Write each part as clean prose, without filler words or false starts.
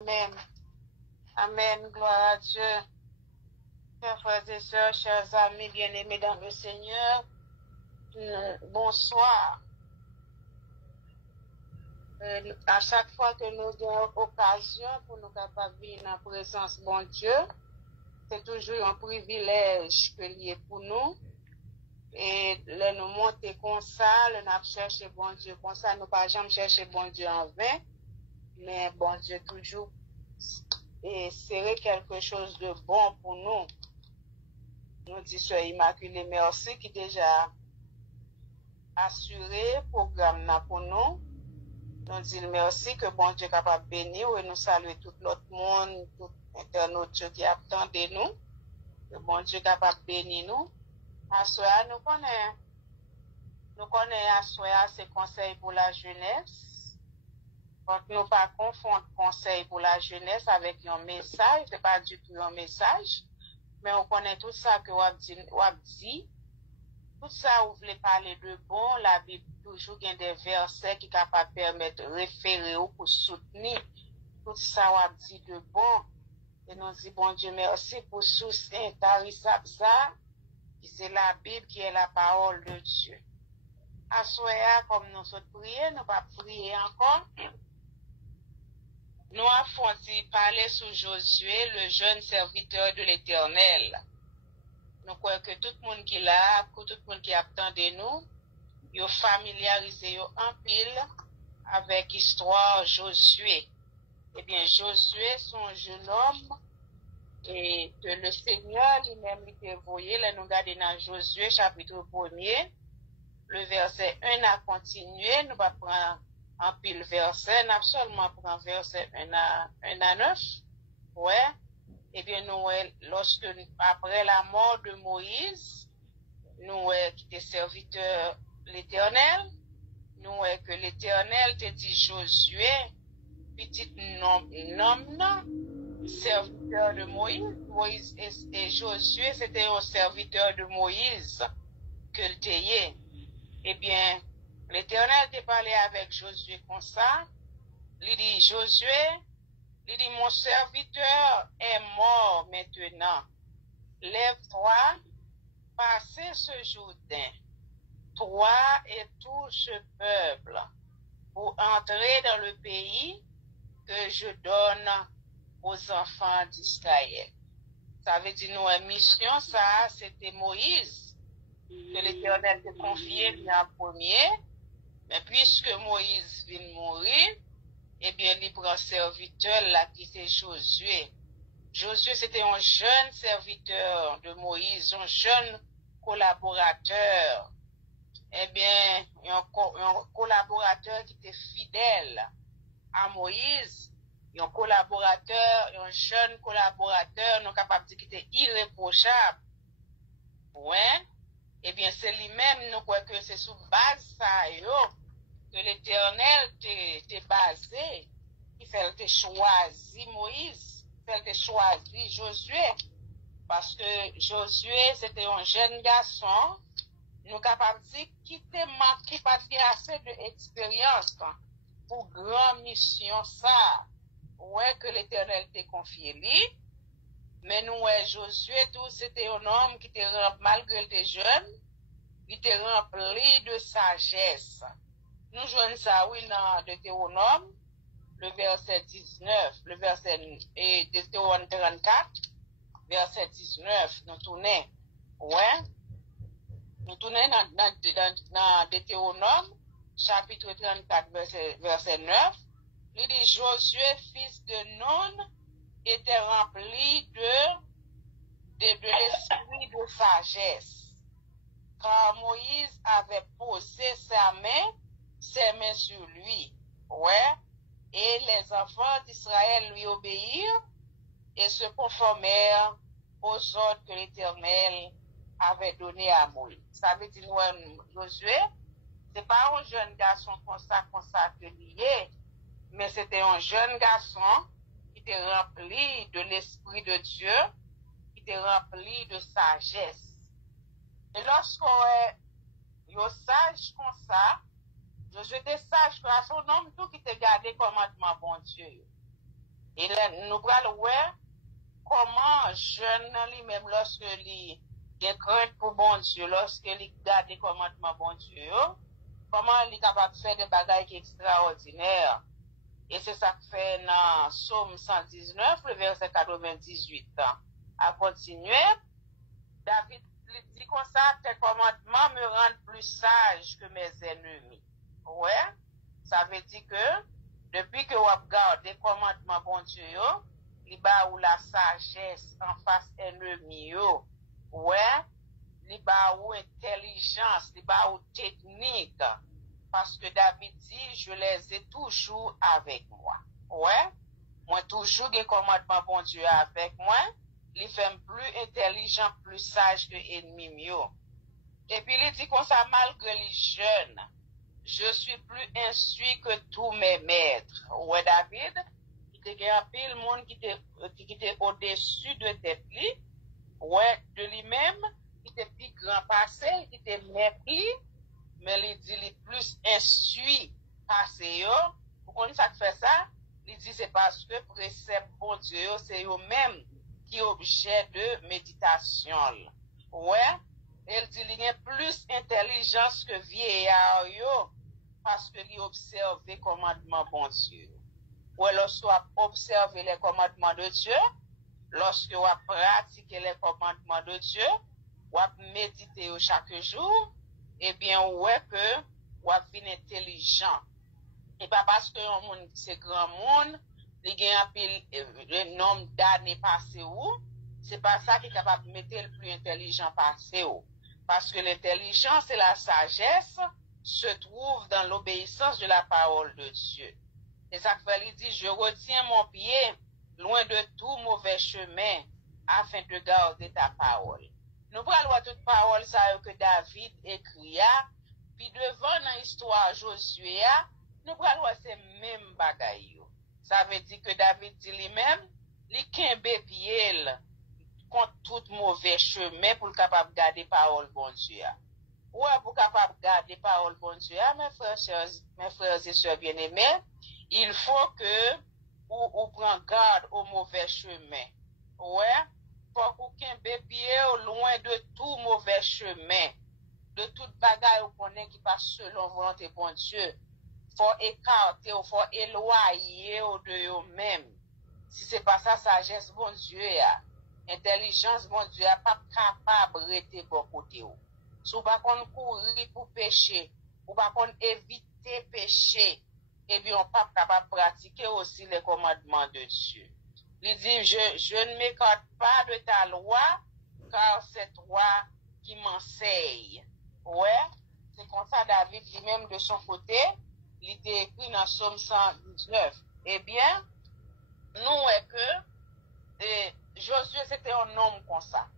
Amen. Amen. Gloire à Dieu. Chers frères et sœurs, chers amis bien-aimés dans le Seigneur, bonsoir. À chaque fois que nous avons occasion pour nous capables de en présence de bon Dieu, c'est toujours un privilège que lié pour nous. Et là, nous monter comme ça, nous avons cherché bon Dieu comme ça, nous pas jamais chercher bon Dieu en vain, mais bon Dieu toujours et serait quelque chose de bon pour nous. Nous disons Sœur Immaculée merci qui déjà assuré le programme pour nous. Nous disons merci que bon Dieu est capable de bénir et nous saluer tout l'autre monde, tout internaute qui attend de nous. Que bon Dieu est capable de bénir nous. À soir, nous connaissons à soir ces conseils pour la jeunesse. Donc, nous ne pas confondre conseil pour la jeunesse avec un message. Ce n'est pas du tout un message. Mais on connaît tout ça que on dit. Tout ça, vous voulez parler de bon. La Bible toujours il y a des versets qui sont capables de permettre de référer ou pour soutenir. Tout ça, on dit de bon. Et nous disons, bon Dieu, merci pour source intarissable ça. C'est la Bible qui est la parole de Dieu. À soir, comme nous sommes priés, nous pas prier encore. Nous avons parlé sur Josué, le jeune serviteur de l'Éternel. Nous croyons que tout le monde qui l'a, tout le monde qui attend de nous, il a familiarisé en pile avec l'histoire Josué. Eh bien, Josué, son jeune homme, et que le Seigneur lui-même lui a envoyé, là nous regardons dans Josué, chapitre 1er, le verset 1 a continué, nous va prendre en pile verset, nous seulement prendre verset 1 à 9. Ouais. Eh bien, nous, lorsque, après la mort de Moïse, nous, qui était serviteur de l'Éternel, nous, que l'Éternel te dit Josué, petit nom, serviteur de Moïse et Josué, c'était un serviteur de Moïse que le tayé. Eh bien, l'Éternel t'a parlé avec Josué comme ça. Il dit, Josué, il dit, mon serviteur est mort maintenant. Lève-toi, passez ce Jourdain, toi et tout ce peuple, pour entrer dans le pays que je donne aux enfants d'Israël. Ça veut dire, nous, mission, ça, c'était Moïse, que l'Éternel te confiait en premier, mais puisque Moïse vient mourir, eh bien, il prend serviteur là qui c'est Josué. Josué, c'était un jeune serviteur de Moïse, un jeune collaborateur. Eh bien, un collaborateur qui était fidèle à Moïse, un collaborateur, un jeune collaborateur, non capable de dire qu'il était irréprochable. Ouais. Eh bien, c'est lui-même, nous croyons que c'est sous base ça, que l'Éternel t'est basé, il fait te choisi Moïse, il fait te choisi Josué, parce que Josué, c'était un jeune garçon, nous capables de dire qui te manqué pas assez d'expérience pour grande mission ça, ouais, que l'Éternel t'a confié lui. Mais nous, Josué, tout, c'était un homme qui était malgré les jeunes, il était rempli de sagesse. Nous jouons ça, oui, dans Deutéronome, le verset 19, le verset, et Deutéronome 34, verset 19, nous tournons, ouais, nous tournons dans Deutéronome, chapitre 34, verset 9, il dit, Josué, fils de Nun, était rempli de l'esprit de sagesse, car Moïse avait posé ses mains sur lui, ouais, et les enfants d'Israël lui obéirent et se conformèrent aux ordres que l'Éternel avait donnés à Moïse. Ça veut dire, Josué, c'est pas un jeune garçon comme ça que lié, mais c'était un jeune garçon qui était rempli de l'Esprit de Dieu, qui était rempli de sagesse. Et lorsqu'on est sage comme ça, je te sage que à son homme tout qui te gardé commandement bon Dieu. Et là, nous prenons ouais, comment jeune lui-même lorsque il a crainte pour bon Dieu, lorsque il garde les commandements bon Dieu, comment il est capable de faire des bagages extraordinaires. Et c'est ça que fait dans Psaume 119, le verset 98. À continuer, David dit comme ça, tes commandements me rendent plus sage que mes ennemis. Ouais, ça veut dire que depuis que vous regardez les commandements bon Dieu, il ba ou la sagesse en face ennemi yo. Ouais, il ba ou intelligence, il ba ou technique. Parce que David dit, je les ai toujours avec moi. Ouais, moi toujours des commandements bon Dieu avec moi. Il fait plus intelligent, plus sage que ennemi mieux. Et puis il dit comme ça, malgré les jeunes, je suis plus instruit que tous mes maîtres. Ouais, David, il était un pile monde qui était au-dessus de tête lui. Ouais, de lui-même, il était plus grand passé, il était mépris, mais il dit, il est plus instruit passé yo. Pourquoi ça fait ça? Il dit, c'est parce que précepte bon Dieu, c'est eux-mêmes qui est objet de méditation. Ouais, il dit, il y a plus intelligence que vieillard yo, parce que il observe les commandements bon Dieu. Ouais, lorsque vous observez les commandements de Dieu, lorsque vous pratiquez les commandements de Dieu, vous méditez chaque jour, eh bien, ouais que vous êtes intelligent. Et pas parce que c'est grand monde, il y a un nombre d'années passées où, c'est pas ça qui est capable de mettre le plus intelligent passé où. Parce que l'intelligence et la sagesse se trouvent dans l'obéissance de la parole de Dieu. Et ça fait, il dit, je retiens mon pied loin de tout mauvais chemin afin de garder ta parole. Nous prenons toute parole ça que David écrit, puis devant dans l'histoire Josué, nous prenons ces mêmes bagailles. Ça veut dire que David dit lui-même, il kembe pied contre tout mauvais chemin pour capable garder parole bon Dieu. Ouais, pour capable garder parole bon Dieu, mes frères et sœurs bien-aimés, il faut que ou prend garde au mauvais chemin. Ouais, faut qu'on kembe pied loin de tout mauvais chemin, de toute bagaille ou connaît qui passe selon volonté bon Dieu. Faut écarter ou faut éloigner de eux-mêmes. Si c'est pas ça, sagesse bon Dieu, intelligence bon Dieu, pas capable de rester bon côté ou. Si vous pas qu'on courir pour pécher, ou pas qu'on éviter pécher, eh bien, on n'est pas capable de pratiquer aussi les commandements de Dieu. Il dit, je ne m'écarte pas de ta loi, car c'est toi qui m'enseigne. Ouais, c'est comme ça David lui-même de son côté, il était écrit dans Psaume 119. Eh bien, nous est que Josué c'était un homme comme ça.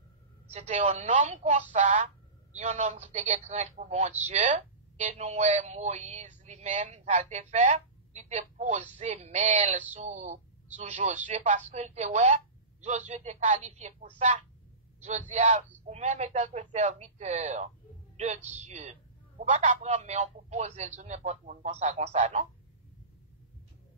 C'était un homme comme ça, un homme qui était crainte pour bon Dieu, et nous Moïse lui-même, ça te fait, il était posé mail sous Josué parce que Josué était qualifié pour ça. Je dis, ou même étant que serviteur de Dieu, ou pas qu'apprendre, mais on peut poser sur n'importe monde comme ça, non?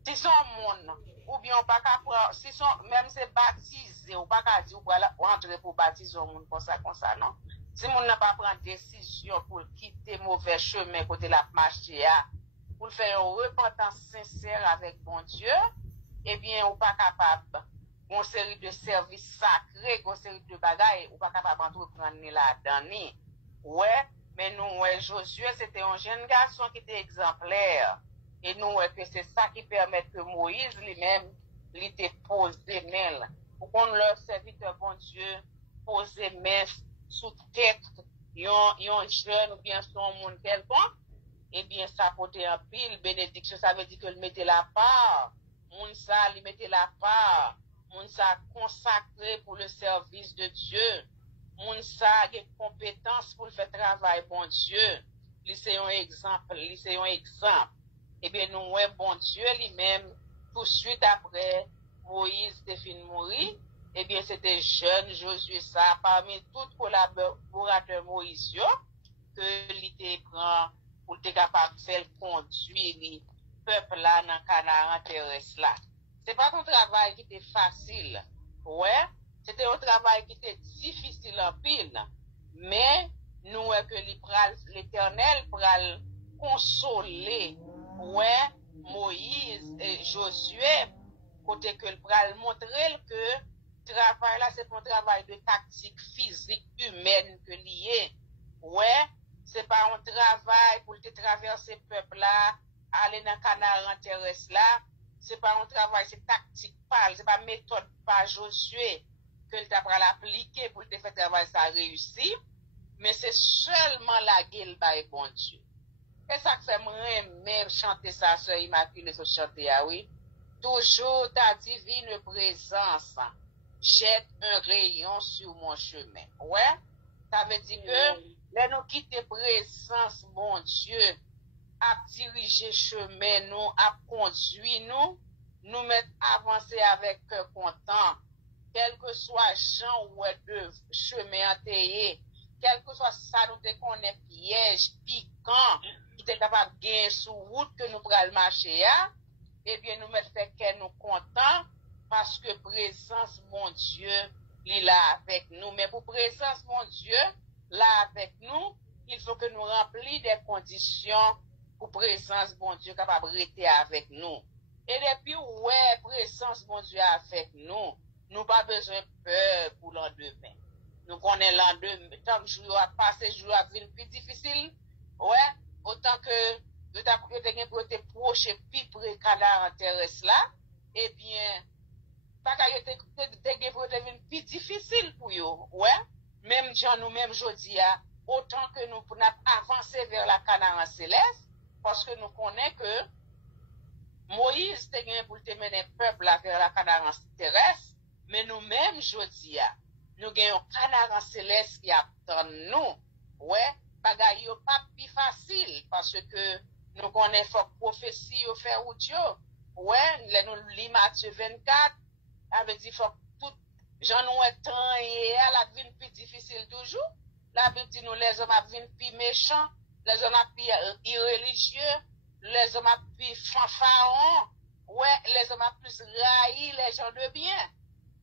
Si son monde, ou bien on pas qu'apprendre, si son, même c'est baptisé, ou pas qu'à dire, ou voilà, rentrer pour baptiser un monde comme ça, non? Si moun n'a pas prendre décision pour quitter mauvais chemin côté la marche, pour faire une repentance sincère avec bon Dieu, eh bien, ou pas capable, une série de services sacrés, une série de bagailles, ou pas capable d'entreprendre là-dedans. Ouais, mais nous, Josué, c'était un jeune garçon qui était exemplaire. Et nous, que c'est ça qui permet que Moïse lui-même, il était posé main. Pour qu'on leur serviteur bon Dieu, posé main sous tête, yon jeune ou bien son monde quelconque, eh bien, ça portait un pile bénédiction, ça veut dire que le mettait la part, moun ça, il mettait la part, moun ça consacré pour le service de Dieu, moun ça a des compétences pour le faire travail, bon Dieu, c'est un exemple, eh bien, nous, bon Dieu lui-même, tout de suite après, Moïse était fini de mourir, eh bien, c'était jeune Josué ça, parmi tous les collaborateurs Moïse, que l'ité prend pour être capable de faire conduire le peuple là dans Canaan terrestre là. C'est pas un travail qui était facile. Ouais, c'était un travail qui était difficile en pile. Mais nous que l'Éternel pral consoler ouais Moïse et Josué côté que le pral montrer que travail là c'est un travail de tactique physique humaine que lié. Ouais, c'est pas un travail pour te traverser peuple là, aller dans Canaan terrestre là. C'est pas un travail, c'est tactique pas, c'est pas méthode pas Josué que le t'a l'appliquer pour te faire travail ça réussi, mais c'est seulement la gueule by bon Dieu. Et ça que fait même chanter ça, sœur Immaculée, ce chanter, ah oui. Toujours ta divine présence jette un rayon sur mon chemin. Ouais, ça veut dire que, là, nous quitter présence, mon Dieu, à diriger chemin nous, à conduire nous, nous mettre avancer avec cœur content, quel que soit champ ou de chemin entayé, quel que soit ça nous te connaît piège, piquant, qui est capable de gagner sous route que nous prenons le marché, eh bien nous mettre fait que nous content parce que présence mon Dieu, il est là avec nous. Mais pour présence mon Dieu, là avec nous, il faut que nous remplissions des conditions pour présence bon Dieu capable de rester avec nous. Et depuis ouais présence bon Dieu avec nous, nous pas besoin de peur pour l'endemain. Nous connaissons l'endemain, tant que jour a passé, jour a venu plus difficile, ouais, autant que vous avez pour être proche et plus près Canaan terrestre là, eh bien, pas qu'à être pour être plus difficile pour vous, ouais, même gens nous-mêmes aujourd'hui, autant que nous pouvons avancer vers la Canaan céleste, parce que nous connaissons que Moïse te gagné pour te mener peuple vers la Canaan terrestre, mais nous-mêmes, aujourd'hui, nous gagnons Canaan céleste qui attend nous. Ouais, bagay yo pas plus facile, parce que nous connaissons prophétie au faire ou Dieu. Ouais, nous lit Matthieu 24, avait dit faut tout, j'en ai temps et la vie plus difficile toujours. La Bible dit nous les hommes à vie plus méchants, les hommes à plus irréligieux, les hommes à plus fanfarons, ouais, les hommes à plus raïs les gens de bien.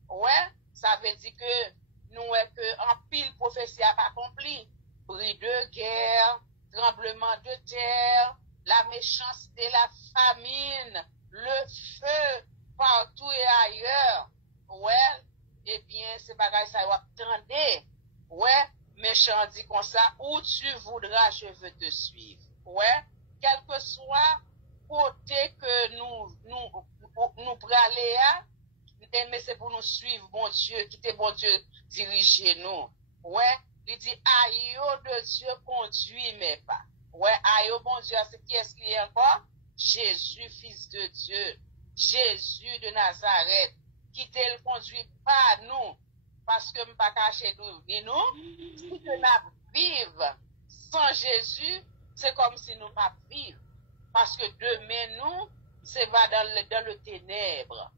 Ouais, ça veut dire que nous est que en pile prophétie a pas accompli. Bris de guerre, tremblement de terre, la méchanceté, la famine, le feu partout et ailleurs. Ouais, eh bien, c'est bagage ça va attendre. Ouais, méchant dit comme ça, où tu voudras, je veux te suivre. Ouais, quel que soit côté que nous praler à, mais c'est pour nous suivre, bon Dieu, quitter bon Dieu, diriger nous. Ouais, il dit, aïe de Dieu conduit mes pas. Ouais, aïe bon Dieu, c'est qui est-ce qu'il y a encore? Jésus, fils de Dieu. Jésus de Nazareth. Qui te le conduit pas nous. Parce que m'pas caché nous. Et nous, si nous vivons sans Jésus, c'est comme si nous pas vivons. Parce que demain nous, c'est va dans le ténèbre.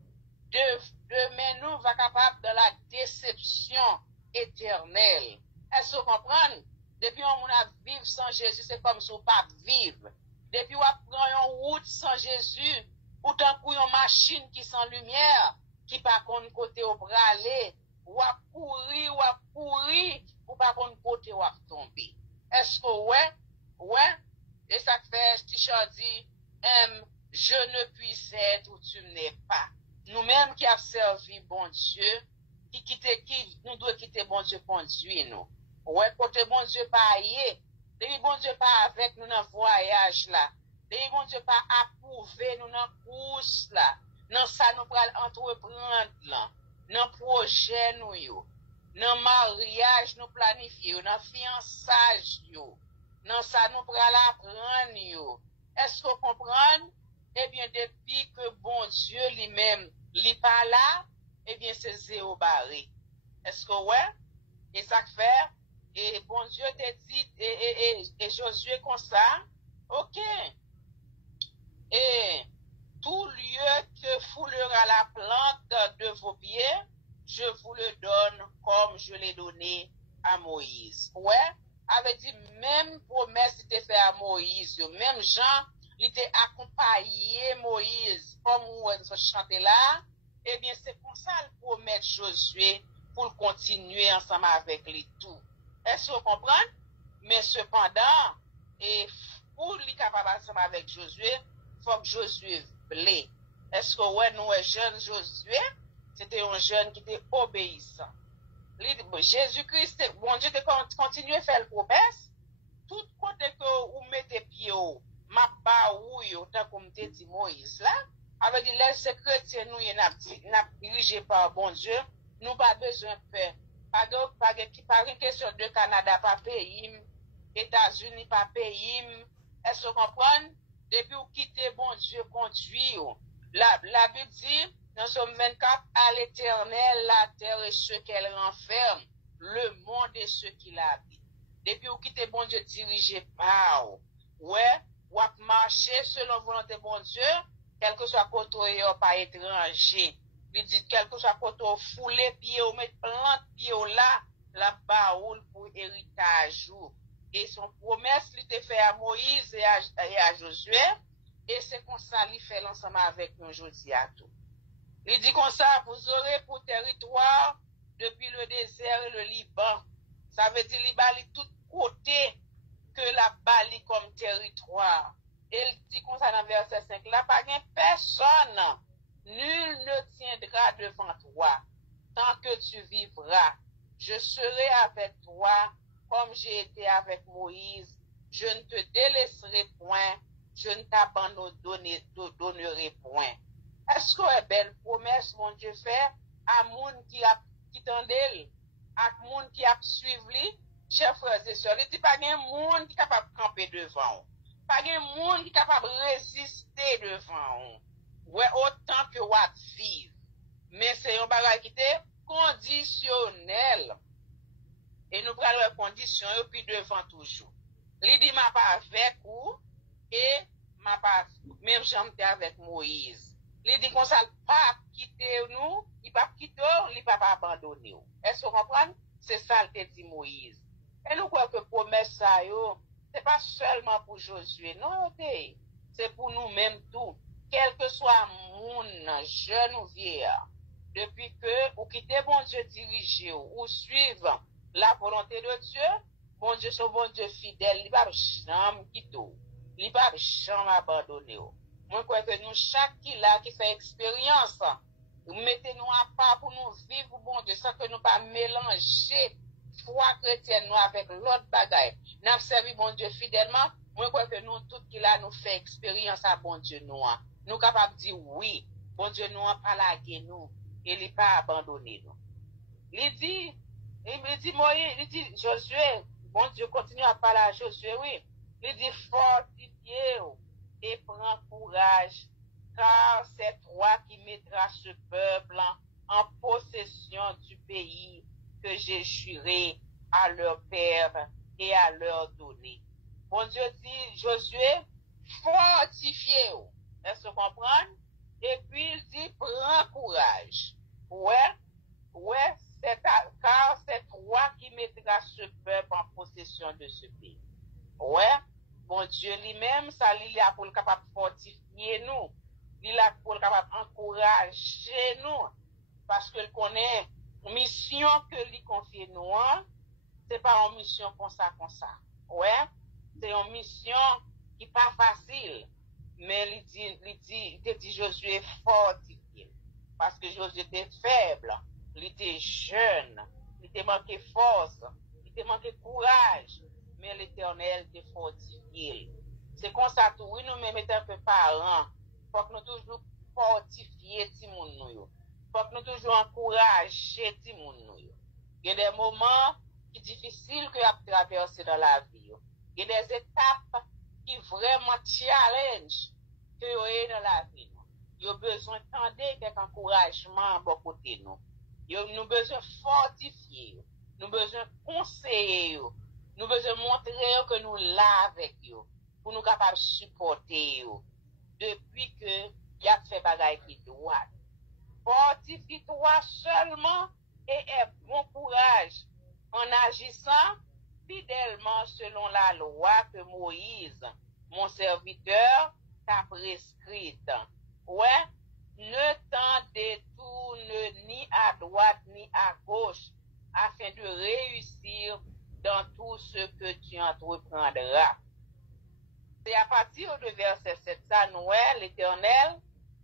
Demain nous va capable de la déception éternelle. Est-ce que vous comprenez? Depuis on a vivre sans Jésus, c'est comme si on pas vivre. Depuis on prend une route sans Jésus, ou tant qu'une machine qui sans lumière, qui pas qu'on côté au bras aller, ou à courir, ou pas qu'on côté ou à tomber. Est-ce que ouais, et ça fait, Tichon dit, je ne puis être où tu n'es pas. Nous-mêmes qui avons servi bon Dieu, qui nous devons quitter bon Dieu conduire nous. Ouais, côté bon Dieu pas aillé, depuis bon Dieu pas avec nous dans voyage là, depuis bon Dieu pas approuvé nous dans course là, dans ça nous pral entreprendre là, dans projet nous yo, dans mariage nous planifier, dans fiançage yo, dans ça nous pral apprendre yo. Est-ce que vous comprenez? Eh bien, depuis que bon Dieu lui-même n'est pas là, eh bien, c'est zéro barré. Est-ce que ouais? Et ça fait, et bon Dieu t'a dit, et Josué comme ça, ok. Et tout lieu que foulera la plante de vos pieds, je vous le donne comme je l'ai donné à Moïse. Ouais? Avait dit, même promesse était fait à Moïse, même Jean, il était accompagné Moïse comme on se chanter là, eh bien, c'est pour ça le promettre Josué pour continuer ensemble avec les tout. Est-ce que vous comprenez? Mais cependant, et pour lui capable ensemble avec Josué, il faut que Josué plaît. Est-ce que ouais, nous, jeune Josué, c'était un jeune qui était obéissant. Jésus-Christ, bon Dieu, continue à faire le promesse. Tout côté que vous mettez pied haut, ma ba ou yo, tant comme te dit Moïse là, avec les chrétiens, nous, y n'a dirigé par bon Dieu, nous pas besoin de faire. Pas une question de Canada, pas pays, États-Unis, pas pays. Est-ce que vous comprenez? Depuis vous quittez bon Dieu, conduit. La Bible dit, dans Somme 24, à l'Éternel, la terre et ce qu'elle renferme, le monde et ceux qui l'habitent. Depuis vous quittez bon Dieu, dirigé par ouais, ou à marcher selon volonté bon Dieu, quel que soit côté ou pas étranger. Il dit, quel que soit côté ou foulé pied ou mettre plante pied ou là, la baoule pour héritage. Et son promesse, il te fait à Moïse et à Josué, et c'est comme ça, il fait l'ensemble avec nous aujourd'hui à tout. Il dit comme ça, vous aurez pour territoire depuis le désert et le Liban. Ça veut dire qu'il bali tout côté que la bali comme territoire. Il dit comme ça dans verset 5, là, pas de personne, nul ne tiendra devant toi tant que tu vivras. Je serai avec toi comme j'ai été avec Moïse. Je ne te délaisserai point, je ne t'abandonnerai point. Est-ce que est belle promesse, mon Dieu, fait à moun qui tendel, à moun qui a suivi, chers frères et sœurs, il dit pas de moun qui est capable de camper devant. Pas de moun qui est capable de résister devant. Ouais, autant que what vivre. Mais c'est un bagage qui est conditionnel. Et nous prenons les conditions et puis devant toujours. Il dit m'a pas avec vous et m'a pas même j'étais avec Moïse. Il dit qu'on ça pas quitter nous, il pas quitter, il pas abandonner. Est-ce que vous comprenez? C'est ça que dit Moïse. Et nous croyons que promesse ça yo, c'est pas seulement pour Josué, non, c'est pour nous-mêmes tout. Quel que soit mon jeune ou vieux, depuis que vous quittez bon Dieu dirigé ou suivre la volonté de Dieu, bon Dieu, son bon Dieu fidèle, il va jamais quitter, il va jamais abandonner. Moi, crois que nous, chaque qui fait expérience, mettez-nous à part pour nous vivre, bon Dieu, sans que nous pas mélanger foi chrétienne nous avec l'autre bagaille. Nous avons servi bon Dieu fidèlement. Moi, crois que nous, tout qui là, nous fait expérience à bon Dieu nous. Nous capables de dire oui, bon Dieu nous a pas lagué nous, et il pas abandonné nous. Il dit Moïse, il dit Josué, bon Dieu continue à parler à Josué, oui. Il dit fortifiez-vous et prends courage, car c'est toi qui mettras ce peuple en possession du pays que j'ai juré à leur père et à leur donner. Bon Dieu dit, Josué, fortifiez-vous. Est-ce que vous comprenez? Et puis il dit, prends courage. Ouais, car c'est toi qui mettras ce peuple en possession de ce pays. Ouais, bon Dieu lui-même, ça il a pour le capable fortifier nous. Il a pour le capable encourager nous. Parce qu'il connaît mission que lui confie nous, c'est pas une mission comme ça. Ouais, c'est une mission qui n'est pas facile. Mais il dit Josué fortifié. Parce que Josué était faible, il était jeune, il était manqué force, il était manqué courage. Mais l'Éternel te fortifié. C'est comme ça tout, oui, nous-mêmes étant un peu parents, faut que nous toujours fortifier ti moun nou. Faut que nous toujours encourager ti moun nou. Il y a des moments qui sont difficiles que à traverser dans la vie. Il y a des étapes qui vraiment challenge que vous avez dans la vie. Vous avez besoin de quelques encouragements à vos côtés. Nous avons besoin de fortifier. Nous avons besoin de conseiller. Nous besoin montrer que nous là avec vous, pour nous capables de supporter vous, depuis que y a fait bagaille qui doit. Fortifie-toi seulement et aie bon courage en agissant fidèlement selon la loi que Moïse, mon serviteur, t'a prescrite. Ouais, ne t'en détourne ni à droite ni à gauche, afin de réussir dans tout ce que tu entreprendras. C'est à partir de verset 7, ça, nous, l'Éternel,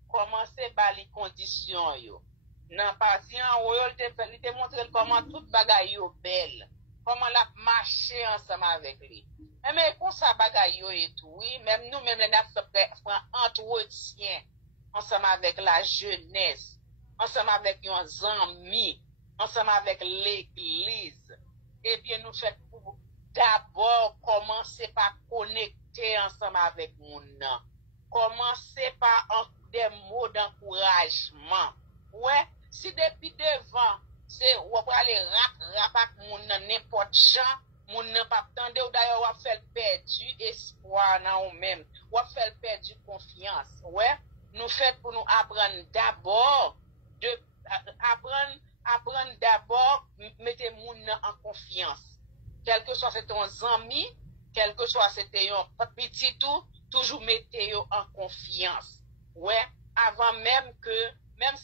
commencer par les conditions, yo. Nan parti en haut, il te montré comment toute bagaille yo belle, comment la marcher ensemble avec lui. Mais pour ça bagaille yo et tout, oui, même nous, même les prend entretien ensemble avec la jeunesse, ensemble avec nos amis, ensemble avec l'église. Eh bien, nous faisons pour d'abord commencer par connecter ensemble avec nous. Commencer par des mots d'encouragement. Ouais, si depuis devant, c'est ou aller rap avec moun n'importe gens, moun n'a pas attendre ou d'ailleurs ou faire perdu espoir dans ou même, ou faire perdu confiance. Ouais, nous fait pour nous apprendre d'abord apprendre d'abord mettre moun en confiance. Quel que soit ton ami, quel que soit un petit tout, toujours mettez en confiance. Ouais, avant même que même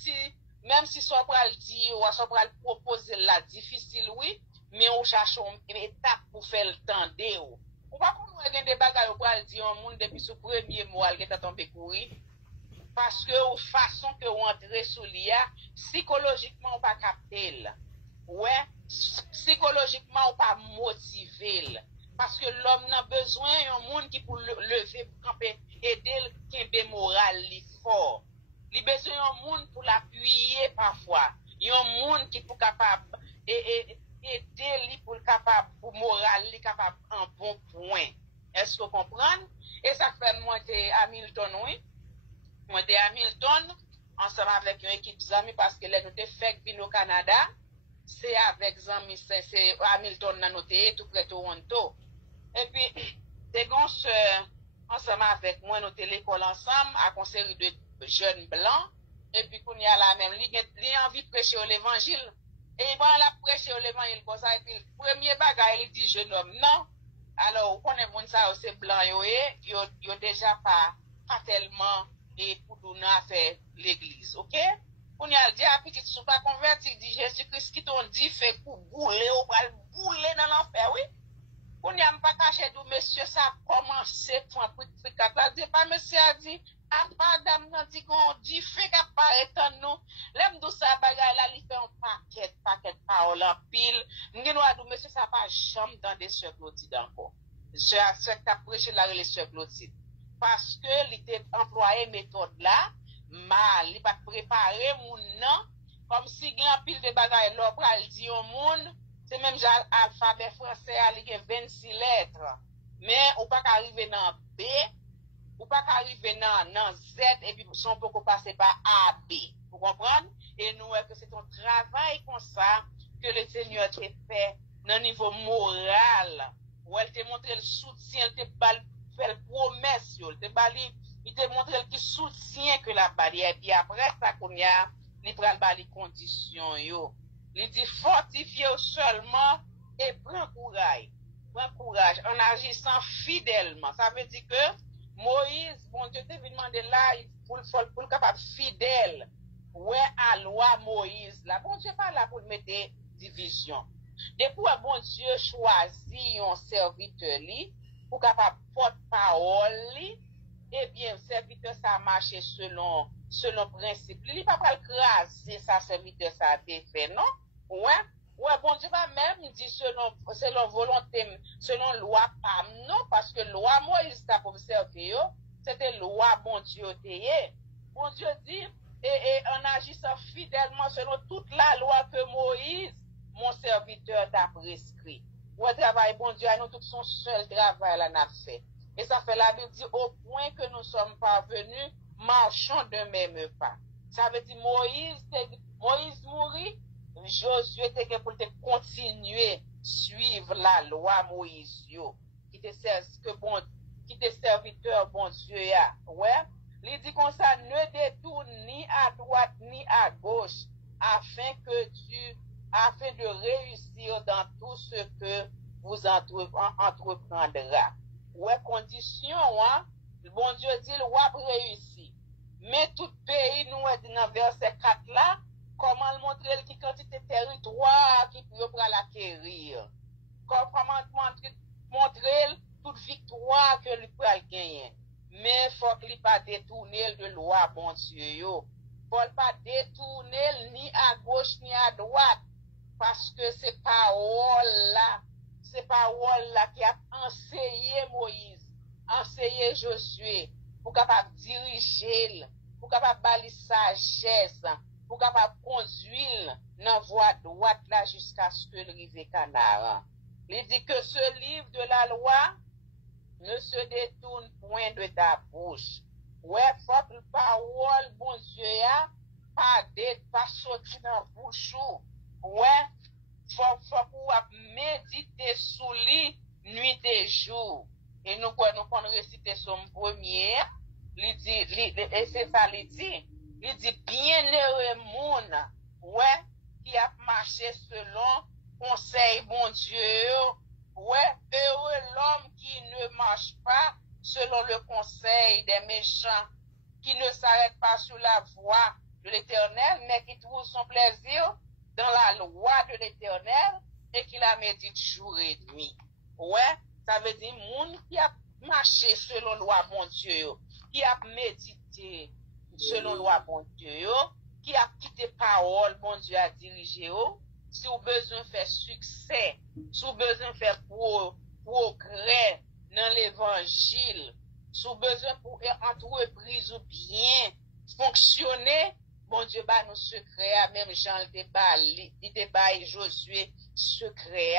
si soit pour le dire ou soit pour le proposer la difficile oui, mais on cherche une étape pour faire le temps de ou. Ou pas qu'on a des bagages pour le dire au monde depuis ce premier mois qui est tombé courir parce que ou façon que on entre sous l'IA psychologiquement on pas capter là. Ouais, psychologiquement on pas motiver parce que l'homme a besoin d'un monde qui pour lever pour camper aider le moral li fort. Il a besoin d'un monde pour l'appuyer parfois. Il y a un monde qui pour capable aider lui pour capable pour moral li capable en bon point. Est-ce que vous comprenez? Et ça fait monter Hamilton oui. Monter Hamilton ensemble avec une équipe d'amis parce que là nous te fait au Canada, c'est avec amis c'est Hamilton dans noté tout près de Toronto. Et puis des grands ensemble avec moi nous l'école ensemble à une série de jeunes blancs et puis qu'on y a la même il a envie de prêcher l'évangile et il va la prêcher l'évangile comme ça et puis le premier bagage il dit jeune homme non alors on connaît moun ça c'est blanc yo déjà pas tellement et pour donner à faire l'église OK on y a dit à petit sont pas convertis dit Jésus-Christ qui t'ont dit fait pour bouler ou pas bouler dans l'enfer oui on n'y a pas caché d'où monsieur ça a commencé pour dit pas monsieur a dit à madame n'a dit qu'on dit fait qu'à paraître nous l'aime d'où ça bagaille là il fait un paquet parole en pile nous a dit monsieur ça pas jamais dans des sœurs Clotilde encore je a qu'a prêché la les sœurs Clotilde parce que il était employé méthode là mal il pas préparé mon non comme si grand pile de bagaille là pour dire au monde c'est même alphabet français il y a 26 lettres mais on pas arriver dans B ou pas arriver dans Z et puis son peut passer par A B vous comprenez et nous que c'est un travail comme ça que le Seigneur te fait dans niveau moral où elle te montre le soutien te fait le promesse il te montre le soutien que la barrière et puis après ça qu'on y a il prend les conditions yo il dit fortifiez seulement et prends courage en agissant fidèlement ça veut dire que Moïse, bon Dieu te demandé là pour le capable fidèle. Ouais, à loi Moïse, là, bon Dieu pas là pour mettre division. Depuis bon Dieu choisit un serviteur li, pour capable porte-parole li, eh bien, serviteur ça marche selon principe. Il pas pas craser sa serviteur ça a été fait, non? Ouais, bon Dieu pas même dit selon volonté, selon loi PAM, non, parce que loi Moïse t'a observé, c'était loi bon Dieu tayé. Bon Dieu dit, et en agissant fidèlement selon toute la loi que Moïse, mon serviteur, t'a prescrit. Ouais, travail, bon Dieu, à nous tout son seul travail là n'a fait. Et ça fait la Bible dit au point que nous sommes parvenus, marchons de même pas. Ça veut dire Moïse mourit. Josué était pour te continuer suivre la loi Moïse qui te serviteur bon Dieu ouais il dit comme ça ne détourne ni à droite ni à gauche afin de réussir dans tout ce que vous entreprendra ouais condition bon Dieu dit le roi réussit Mais tout pays, nous, dans verset 4 là, comment le montrer qui quantité de territoire qui peut l'acquérir. Comment montrer toute victoire que lui peut gagner. Mais faut qu'il pas détourner de loi, bon Dieu. Faut pas détourner ni à gauche ni à droite. Parce que c'est parole là qui a enseigné Moïse, enseigné Josué, pour capable diriger, pour capable baliser sagesse, pour capable conduire dans voie droite là jusqu'à ce que le rive Canaan. Il dit que ce livre de la loi ne se détourne point de ta bouche. Ouais, faut que parole, bon Dieu, pas sortir dans la bouche. Ouais, faut méditer sous lui nuit et jour. Et nous qu'on réciter son premier, il dit, et c'est ça, il dit, bienheureux monde, ouais, qui a marché selon conseil, bon Dieu, ouais, heureux l'homme qui ne marche pas selon le conseil des méchants, qui ne s'arrête pas sur la voie de l'Éternel, mais qui trouve son plaisir dans la loi de l'Éternel et qui la médite jour et nuit. Ouais, ça veut dire monde qui a marché selon la loi, bon Dieu, qui a médité selon la loi, bon Dieu, qui a quitté parole, bon Dieu, a dirigé, si vous besoin de faire succès, si vous besoin de faire progrès dans l'évangile, si vous besoin pour entreprise ou bien fonctionner, bon Dieu, bah, nous secrets, même Jean, il débat Josué, secret.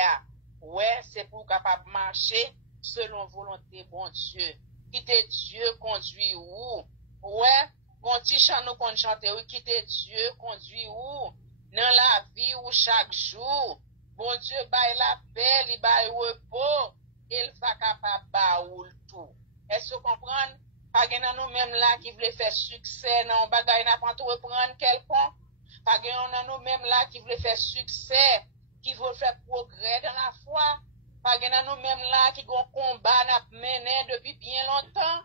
Ouais, c'est pour capable marcher selon volonté, bon Dieu. Quitter Dieu, conduit où? Ouais, bon petit chant nous qu'on chante, oui, quitter Dieu, conduit où? Dans la vie ou chaque jour. Bon Dieu, bah, la paix, il bah, repos, il va capable bah, ou tout. Est-ce que vous comprenez? Pas gen nous même là qui voulait faire succès non bagay n'a pas reprendre quelqu'un. Pas gen nous même là qui voulait faire succès, qui veut faire progrès dans la foi. Pas gen nous même là qui gon combat n'a mené depuis bien longtemps,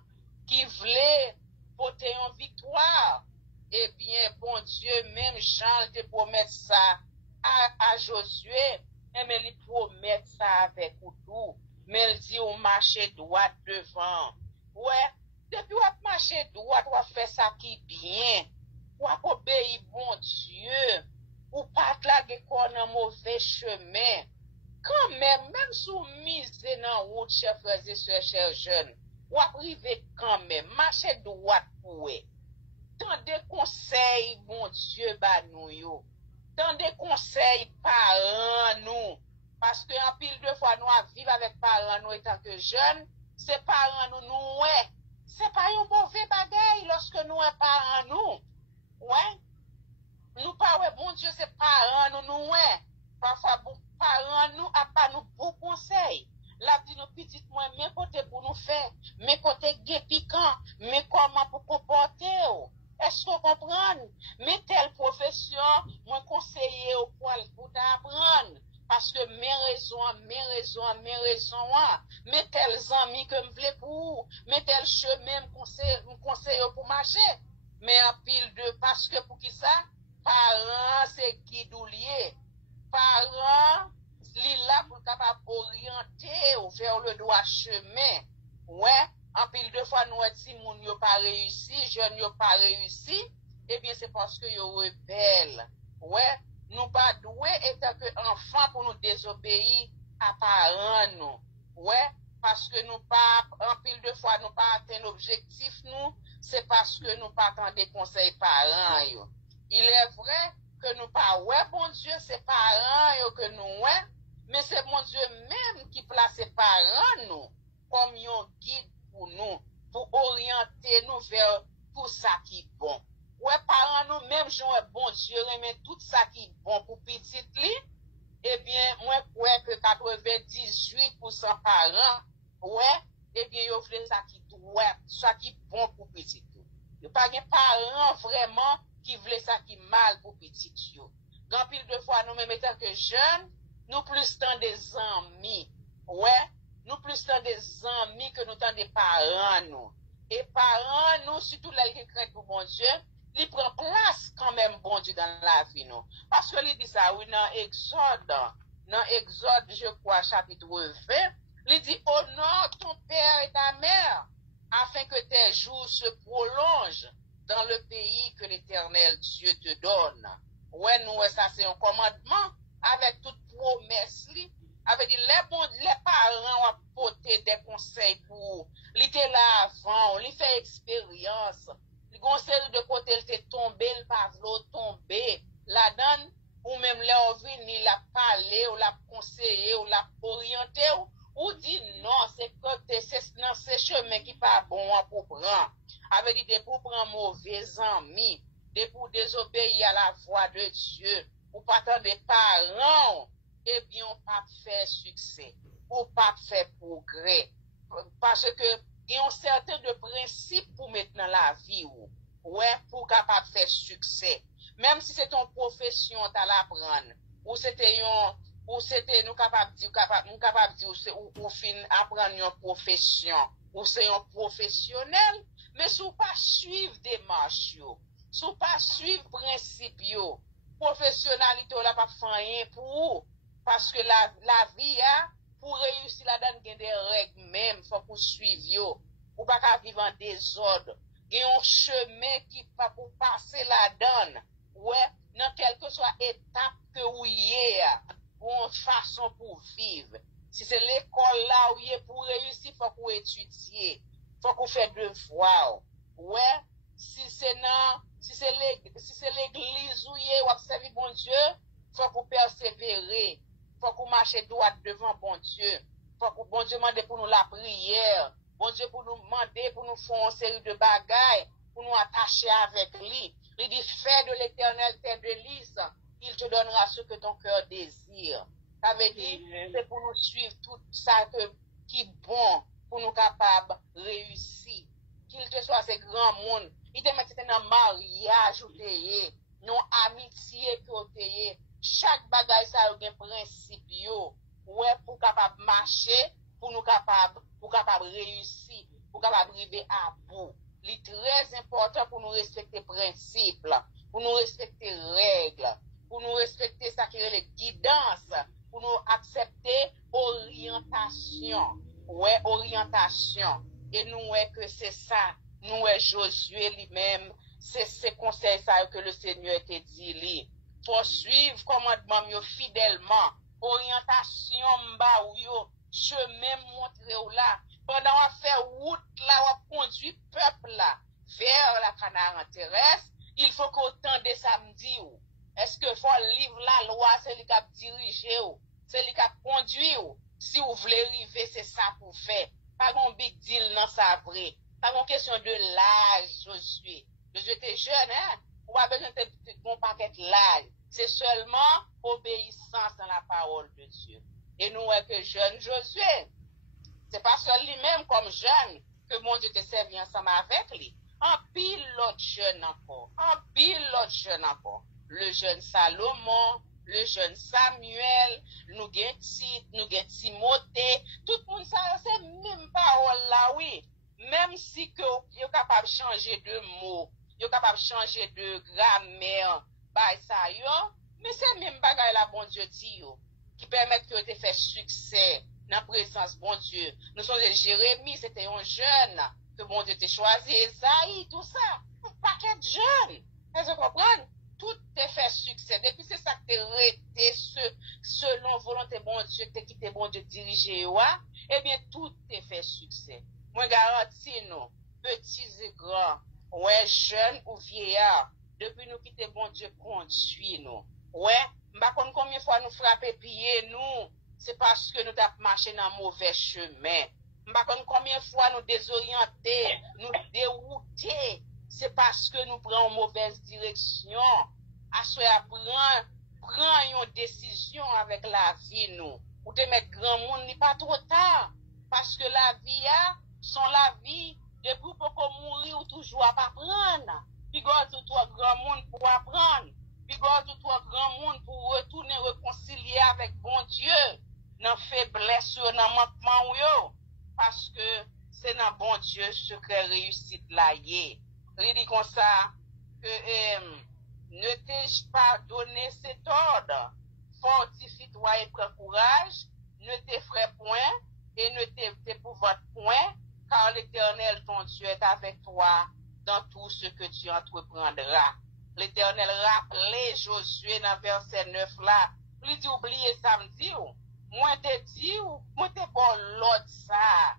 qui voulait porter une victoire. Eh bien, bon Dieu, même Jean te promet ça à Josué, mais il promet ça avec tout. Mais il dit on marche droit devant. Ouais. Depuis on marche droit, on fait ça qui bien, on obéir bon Dieu, ou pas claguer qu'on a mauvais chemin. Quand même sous mise dans route, chers frères et sœurs, chers jeunes, ou arriver quand même, marcher droit pour eux. Tant de conseils, bon Dieu, bah nous yo. Tant de conseils parents nous. Parce que en pile de fois, nous vivons avec parents nous étant que jeunes, ces parents nous ouais. C'est pas un mauvais bagaille lorsque nous sommes parents nous. Ouais. Nous pas ouais, bon Dieu, c'est parents nous ouais. Parfois, bon, parents nous a pas nous beaux conseils. Là, dit nos petites moi, mais côté pour nous faire, mais côté piquant, mais comment pour comporter. Est-ce que vous comprenez? Mais telle profession, moi conseiller au point pour t'apprendre. Parce que mes raisons, mais tels amis que me voulais pour, mais tel chemin me conseille pour marcher. Mais en pile de, parce que pour qui ça? Parents, c'est guide ou lié. Parents, li là pour capable orienter vers le droit chemin. Ouais, en pile de fois, nous, si moun yo pas réussi, jeunes yo pas réussi, eh bien, c'est parce que yo rebelle. Ouais. Nous pas doués étant que enfants pour nous désobéir à parents nous. Ouais, parce que nous pas, en pile de fois, nous pas atteint l'objectif nous, c'est parce que nous pas attendons des conseils parents yo. Il est vrai que nous pas, ouais, bon Dieu, c'est parents yo que nous, ouais, mais c'est mon Dieu même qui place parents nous comme un guide pour nous, pour orienter nous vers tout ça qui est bon. Ouais, parents nous, même j'en bon Dieu, remet tout ça qui est bon pour petit li, eh bien, moi, crois que 98% parents, ouais, eh bien, ils offrent ça qui doit, ça qui est bon pour petit li. Il n'y a pas de parents vraiment qui veulent ça qui est mal pour petit yo. Grand pile de fois, nous, même étant que jeunes, nous plus tant des amis, ouais, nous plus tant des amis que nous tant des parents, nous. Et parents, nous, surtout les qui craignent pour bon Dieu, ils prennent place quand même, bon Dieu, dans la vie, nous. Parce que il dit ça, oui, dans Exode, je crois, chapitre 20, il dit, honore ton père et ta mère, afin que tes jours se prolongent dans le pays que l'Éternel Dieu te donne. Ouais, nous, ça, c'est un commandement, avec toute promesse, avec les parents ont apporté des conseils pour, ils étaient là avant, ils fait expérience, les conseils de côté, ils étaient tombés, le pavlot tombé, la donne, ou même leur vie, la parler, ou la conseiller, ou la orienter, ou dit non, c'est dans ces chemins qui pas bon pour prendre, avec dit pour prendre mauvais amis, pour désobéir à la voix de Dieu, ou pas tant des parents, eh bien, on pas faire succès, ou pas faire progrès. Parce que, il y a un certain de principes pour mettre dans la vie, ouais, pour capable faire succès. Même si c'est ton profession, t'as l'apprendre, ou c'était, nous capable dire, ou fin apprendre une profession, ou c'est un professionnel, mais si vous pas suivre des marches, si vous pas suivre principes, professionnalité, on n'a pas fait rien pour vous. Parce que la vie, pour réussir la donne, il y a des règles même, faut pour suivre, ou pas qu'à vivre en désordre. Il y a un chemin qui va pour passer la donne, ouais, dans quelle que soit étape que vous y êtes, ou une façon pour vivre. Si c'est l'école là où il est pour réussir, faut qu'on étudie, faut qu'on fait devoir, ouais, si c'est l'église où il est, ou observer bon Dieu, faut qu'on persévérer. Faut qu'on marche droit devant bon Dieu. Faut que bon Dieu demande pour nous la prière. Bon Dieu pour nous demander, pour nous faire une série de bagailles, pour nous attacher avec lui. Il dit, fais de l'Éternel tes délices. Il te donnera ce que ton cœur désire. Ça veut dire, c'est pour nous suivre tout ça qui est bon, pour nous capables de réussir. Qu'il te soit ce grand monde. Il te met dans mariage ou t'ayez, non amitié que t'ayez. Chaque bagaille ça a un principe ouais pour capable marcher pour nous capable réussir pour capable arriver à bout. C'est très important pour nous respecter principes, pour nous respecter règles, pour nous respecter ça qui est les guidances, pour nous accepter orientation. Ouais, orientation. Et nous ouais que c'est ça, nous ouais Josué lui-même, c'est ce conseil ça que le Seigneur te dit lui. Faut suivre commandement yo fidèlement, orientation mba ou yo, chemin montré ou là, pendant on fait route là, on conduit peuple là, vers la Canaan terrestre, il faut qu'on tende samedi ou. Est-ce que faut livre la loi, c'est lui qui a dirigé ou, c'est lui qui a conduit ou, si vous voulez arriver, c'est ça pour faire. Pas mon big deal dans ça vrai. Pas mon question de l'âge, Josué. Josué était jeune, hein? Ou pas besoin de bon paquet l'âge. C'est seulement obéissance dans la parole de Dieu. Et nous, que jeune Josué, c'est pas seul lui-même comme jeune que mon Dieu te servi ensemble avec lui. En pile l'autre jeune encore. Le jeune Salomon, le jeune Samuel, nous avons Timothée, tout le monde, ça, c'est même parole là, oui. Même si que vous êtes capable de changer de mots, vous êtes capable de changer de grammaire, bah, ça, mais c'est même bagaille la bon Dieu dit, qui permet que vous fait succès dans la présence bon Dieu. Nous sommes Jérémie, c'était un jeune que bon Dieu t'a choisi, Esaïe, tout ça, un paquet de jeunes. Vous comprenez? Tout est fait succès. Depuis c'est ça que t'es resté selon volonté bon Dieu, que t'es quitté bon Dieu diriger, eh bien, tout est fait succès. Moi, garantis nous, petits et grands, ouais, jeunes ou vieillards, depuis nous quitter bon Dieu, conduit nous. Ouais, m'ba konn combien fois nous frapper pied nous, c'est parce que nous t'avons marché dans mauvais chemin. M'ba konn combien fois nous désorienter, nous dérouter, c'est parce que nous prenons une mauvaise direction. À ce prend une décision avec la vie nous. Ou te mettre grand monde, n'est pas trop tard. Parce que la vie sont la vie, depuis pour qu'on mourir ou toujours à pas prendre. Puis tout toi grand monde pour apprendre. Puis tout toi grand monde pour retourner réconcilier avec bon Dieu. Dans faiblesse, dans manquement ou yo. Parce que c'est dans bon Dieu secret réussite là yé. Il dit comme ça que ne t'ai-je pas donné cet ordre? Fortifie-toi et prends courage, ne t'effraie point et ne t'épouvante point, car l'Éternel ton Dieu est avec toi dans tout ce que tu entreprendras. L'Éternel rappelait Josué dans verset 9 là. Il dit oubliez samedi ou moi te dit ou moi te bon l'autre ça.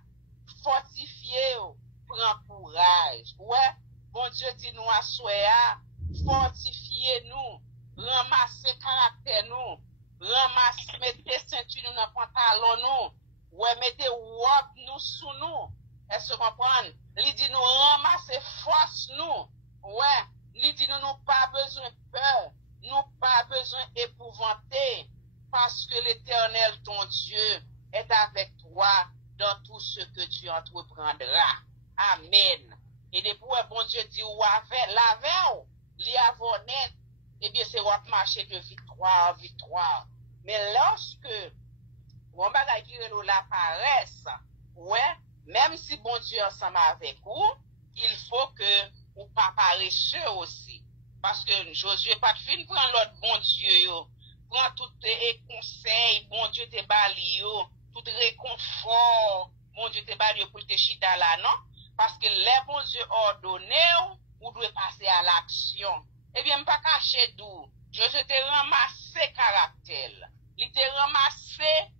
Fortifiez ou prends courage. Ouais, bon Dieu dit nous à soya, fortifiez nous, ramassez caractère nous, ramassez mettez ceinture nous dans pantalon nous. Ouais, mettez robe nous sous nous. Est-ce que vous comprenez? Il dit nous ramasser force nous. Ouais, il dit nous pas besoin de peur, nous pas besoin d'épouvanter, parce que l'Éternel ton Dieu est avec toi dans tout ce que tu entreprendras. Amen. Et depuis bon Dieu dit ou avec la veille, li avonnet, eh bien c'est wap marcher de victoire en victoire. Mais lorsque mon bagay qui la paresse, ouais, même si bon Dieu ensemble avec vous, il faut que vous pas paresseux aussi. Parce que Josué pas de fin prend l'autre bon Dieu, yo. Prend tout les conseils, bon Dieu te bali, yo. Tout réconfort, bon Dieu te bali, yo, pour te chita là, non? Parce que les bon Dieu ordonné, vous devez passer à l'action. Eh bien, pas cacher d'où. Josué te ramassé caractère. Il te ramassé,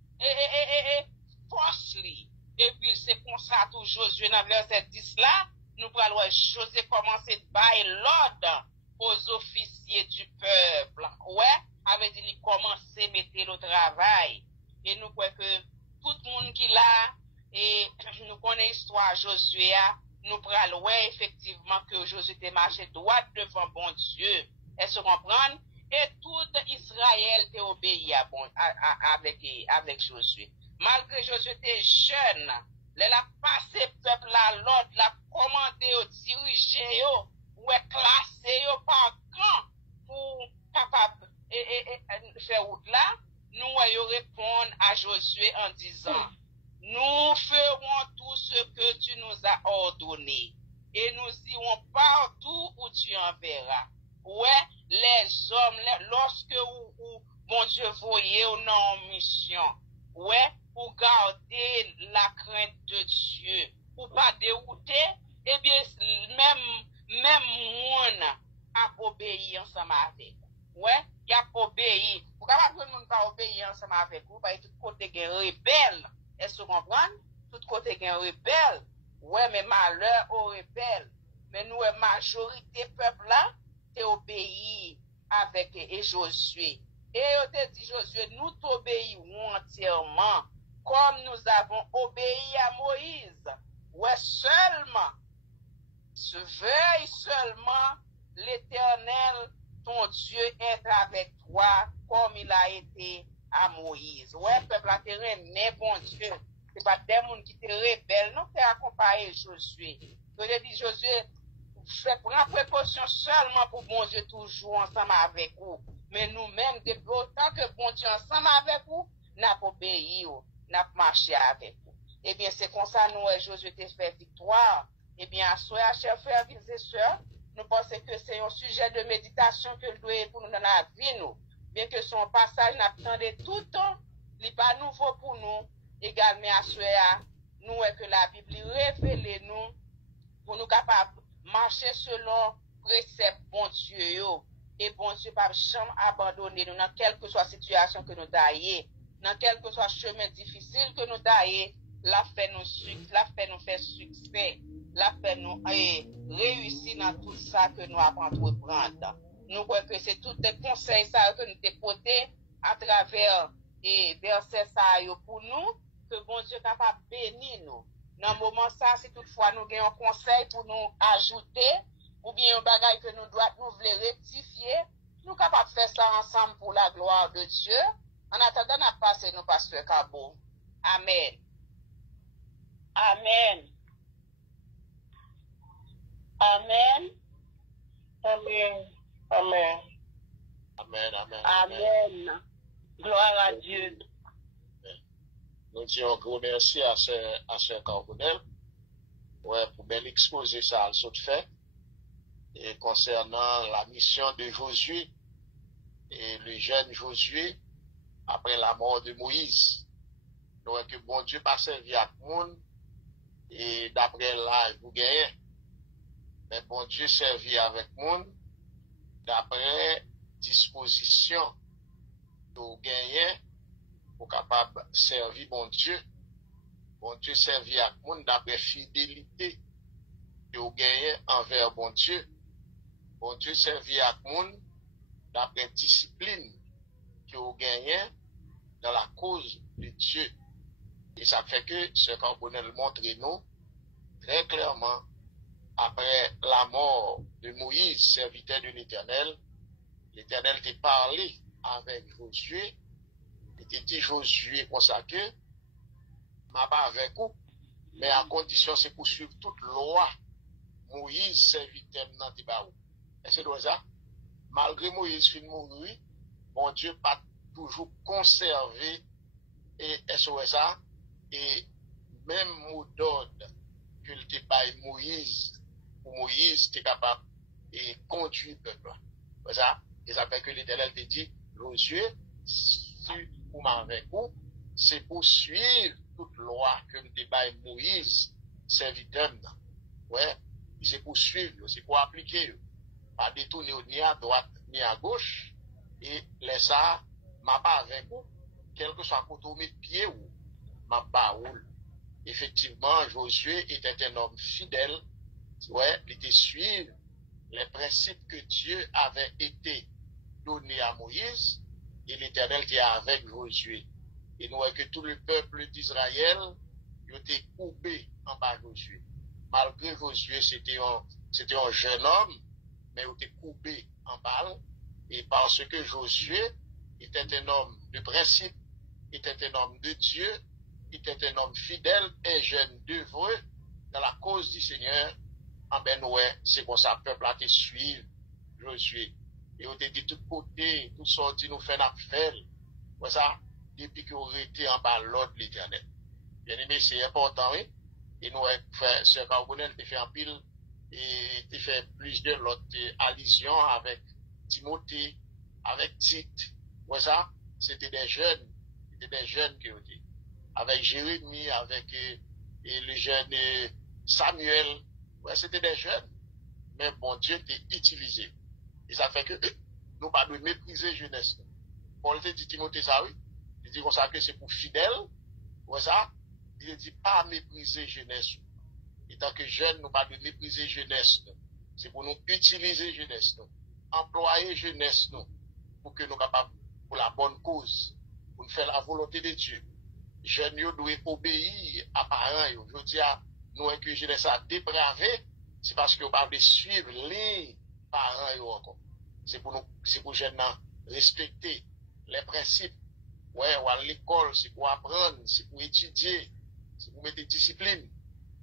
force li. Et puis, c'est pour ça, tout Josué, dans verset 10 là, nous prenons Josué commencer de bailler l'ordre aux officiers du peuple. Ouais, avait dit, il commencer à mettre le travail. Et nous croyons que tout le monde qui l'a, et nous connaissons l'histoire Josué, nous prenons, ouais, effectivement, que Josué était marché droit devant bon Dieu. Est-ce que vous comprenez? Et tout Israël était obéi avec Josué. Malgré Josué était jeune, il a passé peuple à l'autre, il a commandé, dirigé, ou classé par camp pour capable faire route là. Nous répondre à Josué en disant, nous ferons tout ce que tu nous as ordonné et nous irons partout où tu enverras. Ouais, les hommes, lorsque bon Dieu voyait en mission, ouais, pour garder la crainte de Dieu, pour pas dérouter, eh bien, même monde a obéi ensemble avec. Ouais, il a obéi. Pour capable de monde pas obéir ensemble avec vous, parce que tout côté est rebelle. Est-ce que vous comprenez? Tout côté est rebelle. Ouais, mais malheur aux rebelles. Mais nous, la majorité peuple là, t'es obéi avec Josué. Et on te dit Josué, nous t'obéissons entièrement, comme nous avons obéi à Moïse. Ouais, seulement, veuille seulement l'Éternel, ton Dieu, être avec toi, comme il a été à Moïse. Ouais, peuple a terrain, mais bon Dieu, c'est pas des gens qui te rebelles, non, t'es accompagné Josué. Je dis Josué, prends précaution seulement pour bon Dieu toujours ensemble avec vous. Mais nous-mêmes, depuis autant que bon Dieu ensemble avec vous, n'a pas obéi, n'a pas marché avec vous. Eh bien, c'est comme ça, nous, Josué te fait victoire. Eh bien, à soi, chers frères et sœurs, nous pensons que c'est un sujet de méditation que nous devons pour nous dans la vie, nous. Bien que son passage n'attendait tout le temps, il n'est pas nouveau pour nous. Également, à soi, nous, que la Bible révèle nous, pour nous capables marcher selon précepte bon Dieu et bon Dieu pas jamais abandonner nous dans quelle que soit la situation que nous d'ailleurs dans quel que soit chemin difficile que nous d'ailleurs la fait nous faire succès la fait nous réussir dans tout ça que nous avons entreprendre. Nous croyons que c'est tous des conseils ça que nous dépoter à travers et verset ça pour nous que bon Dieu capable bénir nous. Dans le moment ça, si toutefois nous avons un conseil pour nous ajouter, ou bien un bagage que nous voulons rectifier, nous sommes capables de faire ça ensemble pour la gloire de Dieu. En attendant, nous passons nos pasteurs Cabo. Amen. Amen. Amen. Amen. Amen. Amen. Amen. Amen. Gloire à Dieu. Nous disons un gros merci à ce Carbonel Ouais, pour bien exposer ça, ce fait, et concernant la mission de Josué, et le jeune Josué, après la mort de Moïse. Donc, que bon Dieu pas servi à tout le monde, et d'après là, vous gagnez. Mais bon Dieu servi avec le monde, d'après disposition que vous gagnez, pour capable de servir bon Dieu. Bon Dieu servi à tout le monde d'après fidélité que vous gagnez envers bon Dieu. Bon Dieu servi à tout le monde d'après discipline que vous gagnez dans la cause de Dieu. Et ça fait que ce Carbonel montre nous très clairement, après la mort de Moïse, serviteur de l'Éternel, l'Éternel t'a parlé avec Josué, il t'a dit Josué comme ça que, m'a pas avec vous, mais à condition c'est poursuivre toute loi, Moïse, serviteur dans Tibaou. Et c'est ça? Malgré Moïse fin mourir, bon Dieu pas toujours conservé et SOSA, et même mot d'ordre que le débat Moïse, ou Moïse était capable de conduire le peuple. Ça, et ça fait que l'Éternel te dit, Josué, si vous m'avez vous, c'est pour suivre toute loi que le débat Moïse, serviteur. Ouais, c'est pour suivre, c'est pour appliquer, pas détourner ni à droite ni à gauche, et laisser ça, m'a pas avec vous, quel que soit côté où mes pieds ou ma baoule. Effectivement, Josué était un homme fidèle, ouais, il était suivre les principes que Dieu avait été donné à Moïse, et l'Éternel était avec Josué. Et nous voyons que tout le peuple d'Israël, il était coupé en bas de Josué. Malgré Josué, c'était un jeune homme, mais il était coupé en balle, et parce que Josué était un homme de principe, était un homme de Dieu, était un homme fidèle, un jeune d'œuvreux dans la cause du Seigneur. En ben ouais, c'est comme ça, le peuple a été suivi Josué. Et on a dit tout côté, tout sorti, nous fait notre faire. Comme ça, depuis qu'on était en bas l'ordre de l'Éternel. Bien aimé, c'est important, oui. Et nous, ce Carbonel, il fait un pile, et il fait plusieurs autres allusions avec Timothée, avec Tite. Comme ça, c'était des jeunes qui ont été. Avec Jérémie, avec le jeune Samuel. Ouais, c'était des jeunes. Mais bon Dieu t'a utilisé. Et ça fait que nous pas de mépriser jeunesse. Paul te dit Timothée ça, oui. Il dit comme ça que c'est pour fidèle. Ouais, ça. Il dit pas mépriser jeunesse. Et tant que jeune, nous pas de mépriser jeunesse. C'est pour nous utiliser jeunesse. Employer jeunesse, pour que nous capables, pour la bonne cause, pour nous faire la volonté de Dieu. Jeunes doivent obéir à parents. Je dis à nous que jeunesse a dépravé, c'est parce qu'on parle de suivre les parents encore. C'est pour jeunes respecter les principes. Ouais, ou à l'école, c'est pour apprendre, c'est pour étudier, c'est pour mettre des disciplines.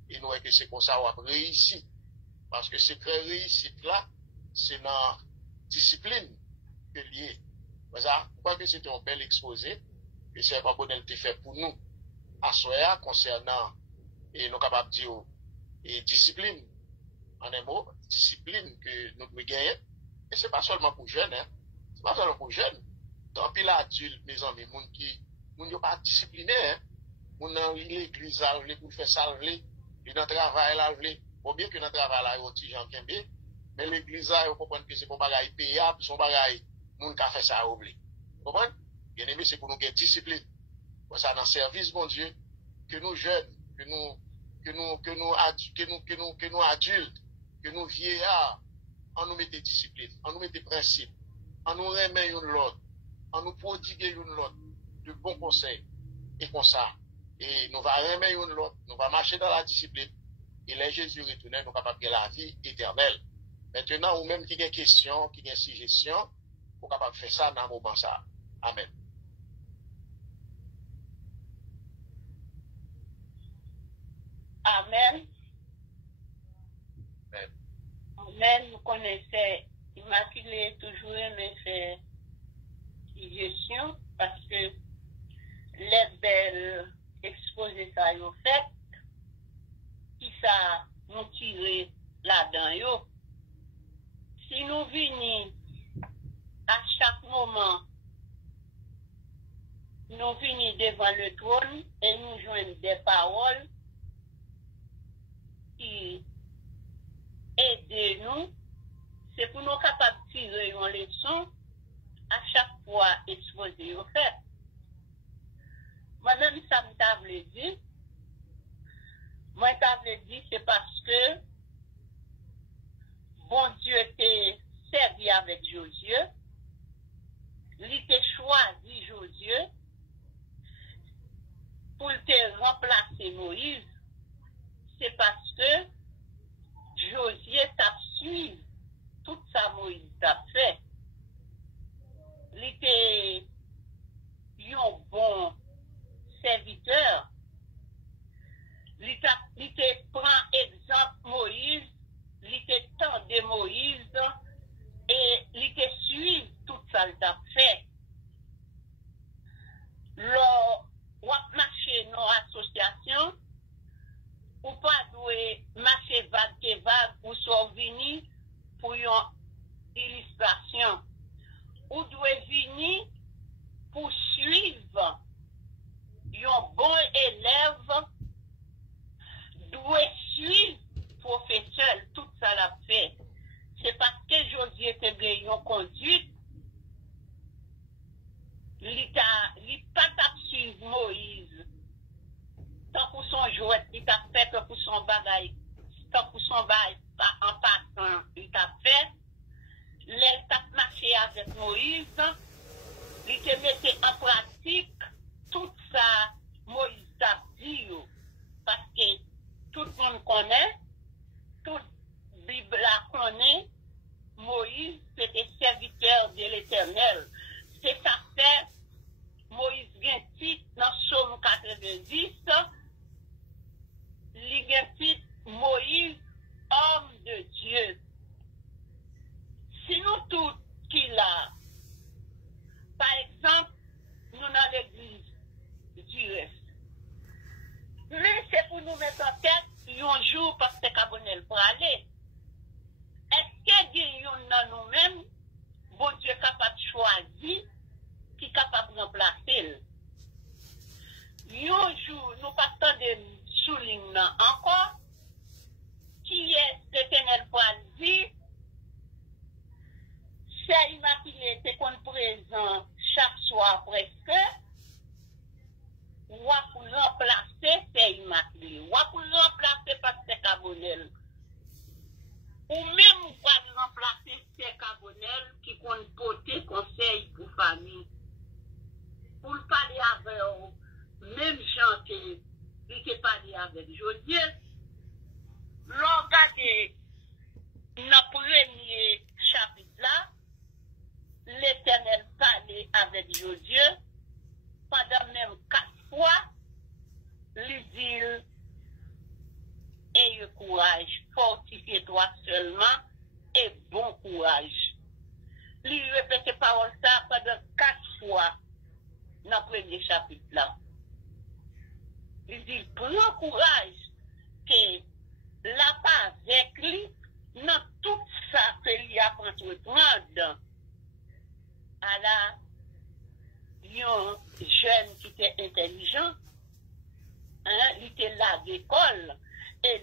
Et nous que c'est comme ça qu'on a réussi. Parce que c'est très réussite là, c'est dans discipline que lié. Voilà, pourquoi que c'était un bel exposé, que c'est un bon fait pour nous, à soi concernant, et nous capables de dire, et discipline, en un mot, discipline que nous devons gagner. Et c'est pas seulement pour jeunes, hein. C'est pas seulement pour jeunes. Tant pis l'adulte, mes amis, moun yo pas discipliné, hein. Moun dans l'église, pour faire salver, et dans le travail, là, bon bien que dans le travail, là, il y a des gens mais l'église, là, il faut comprendre que c'est pour bagaille payable, son bagaille, moun qui a fait ça, oublié. Vous comprenez? Bien aimé, c'est pour nous gagner discipline. Pour ça, dans le service, mon Dieu, que nous jeunes, que nous adultes, que nous vieillards, on nous mette discipline, on nous mette principe, on nous remet une l'autre, on nous prodigue une l'autre, de bons conseils, et comme ça. Et nous va remettre une l'autre, nous va marcher dans la discipline, et les Jésus retourné, nous capables de la vie éternelle. Maintenant, ou même qui a des questions, qui a des suggestions, vous capable de faire ça dans le moment ça. Amen. Amen. Amen. Amen. Nous connaissons Immaculée toujours aimé faire suggestion parce que les belles exposés ça y ont fait, qui ça nous tirer là-dedans. Si nous venons à chaque moment, nous venons devant le trône et nous joignons des paroles qui aident nous, c'est pour nous capables de tirer une leçon à chaque fois exposé au fait. Moi-même, ça me t'a dit. Moi, t'avais dit, c'est parce que bon Dieu t'est servi avec Josué. Il t'a choisi Josué pour te remplacer Moïse. C'est parce que Josué t'a suivi tout ça Moïse t'a fait. Il était un bon serviteur. Il te prend exemple Moïse, il te tend de Moïse et il te suit tout ça qu'il a fait. Lors où marcher dans l'association, ou pas doué marcher vague ou survenir pour une illustration. Ou doit venir pour suivre un bon élève, doit suivre professeur, tout ça l'a fait. C'est parce que Josué était bien conduite, il pas suivre Moïse. Tant pour son jouet, il t'a fait que pour son bagaille, tant pour son bagaille en passant, il t'a fait. L'elle t'a marché avec Moïse, il te mettait en pratique tout ça, Moïse t'a dit. Parce que tout le monde connaît, toute Bible la connaît, Moïse c'était serviteur de l'Éternel. C'est ça fait, Moïse vient titre dans Psaume 90, il vient titre Moïse, homme de Dieu. Si nous tous qui là, par exemple, nous dans l'église du reste, mais c'est pour nous mettre en tête un jour parce que Cabonel pour aller. Est-ce qu'il y a dans nous-mêmes, bon Dieu est capable de choisir, qui est capable de remplacer? Un jour, nous partons de souligner encore, qui est l'Éternel pour dire, c'est immaculé, c'est qu'on présente chaque soir presque, ou pour remplacer, c'est immaculé. Ou pour remplacer parce que c'est Cabonel. Ou même pour remplacer, c'est Cabonel qui compte porter conseil pour famille. Pour parler avec eux, même gens qui parlé avec Josué, regardez dans le premier chapitre là, l'Éternel parlait avec Josué pendant même 4 fois, il dit, ayez courage, fortifie-toi seulement et bon courage. Il répète parole ça pendant 4 fois dans le premier chapitre là. Il dit, prends courage que là pas avec lui, dans tout ça qu'il y a pour entreprendre. À la un jeune qui était intelligent, hein, il était là à l'école, et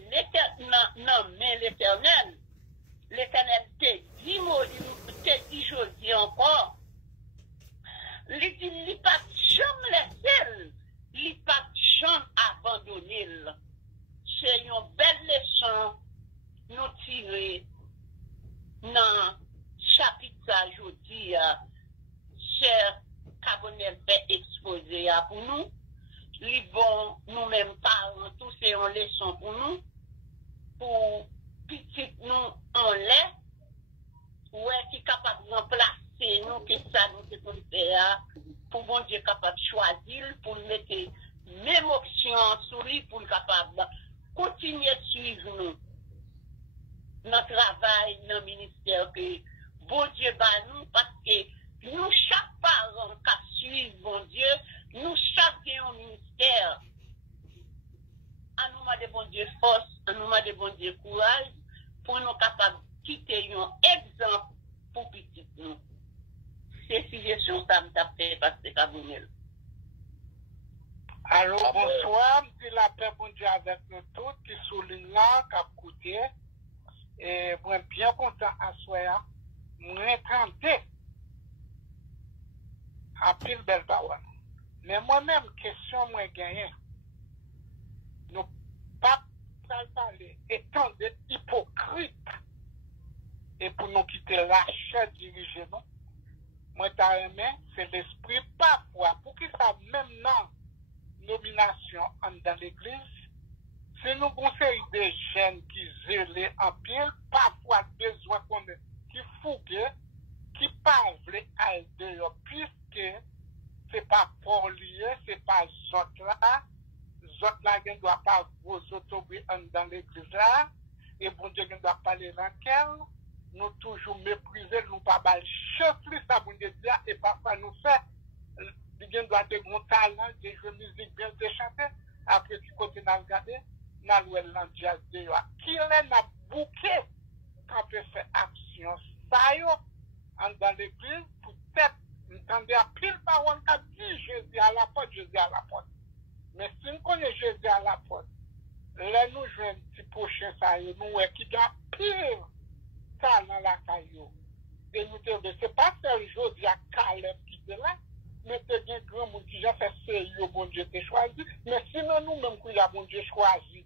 l'Éternel te dit Josué encore, il dit, il pas jamais laisser, il pas jamais abandonner. C'est une belle leçon nous tirer dans chapitre aujourd'hui, cher Cabonel fait exposer pour nous. Les bons, nous-mêmes parents, tous c'est une leçon pour nous. Pour petit nous en lait, ouais, qui est capable de remplacer nous, que ça nous peut faire, pour bon Dieu capable de choisir, pour mettre même option sur lui, pour capable de continuer de suivre nous. Notre travail, notre ministère, que bon Dieu bat nous, parce que nous, chaque parent qui suit bon Dieu, nous, chaque un ministère, à nous, de bon Dieu, force, nous demandons bon Dieu courage pour nous capables de quitter un exemple pour petit nous. C'est suggestion ça me t'a fait passer Kabonel. Allô, bonsoir, je la paix bon Dieu avec nous tous qui soulignent là, qui a coûté. Et moi, bien content à soi, moi, tenté à pile belle parole. Mais moi-même, question, moi, gagné. Nous pas parler, étant des hypocrites, et pour nous quitter la chair dirigée, non? Moi, t'as aimé, c'est l'esprit parfois, pour qu'il ça même non nomination dans l'église, c'est nous conseillons des jeunes qui zélent en pile, parfois besoin qu'on qui fouguent, qui parlent à dehors, puisque c'est pas pour lié, c'est pas autres là ne doit pas vous autoriser dans l'église là, et bon Dieu ne doit pas les laquelle, nous toujours mépriser, nous pas mal chef, ça vous dire, et parfois nous fait il doit avoir un talent, des jeux musique bien de chanter, après tu continues à regarder, dans le jazz de yo. Qui est na bouquet quand peut faire action ça yo, dans l'église, peut-être, entendez à pile parole qu'a dit Jésus à la porte, Jésus à la porte. Mais si nous connaissons Jésus à la porte, là nous jouons un petit prochain ça yo, nous qui a pire talent la caillou. Et nous disons, c'est pas seul José à Caleb qui est là, mais c'est un grand monde qui a fait ce bon Dieu t'a choisi. Mais sinon, nous-mêmes, qui a bon Dieu choisi,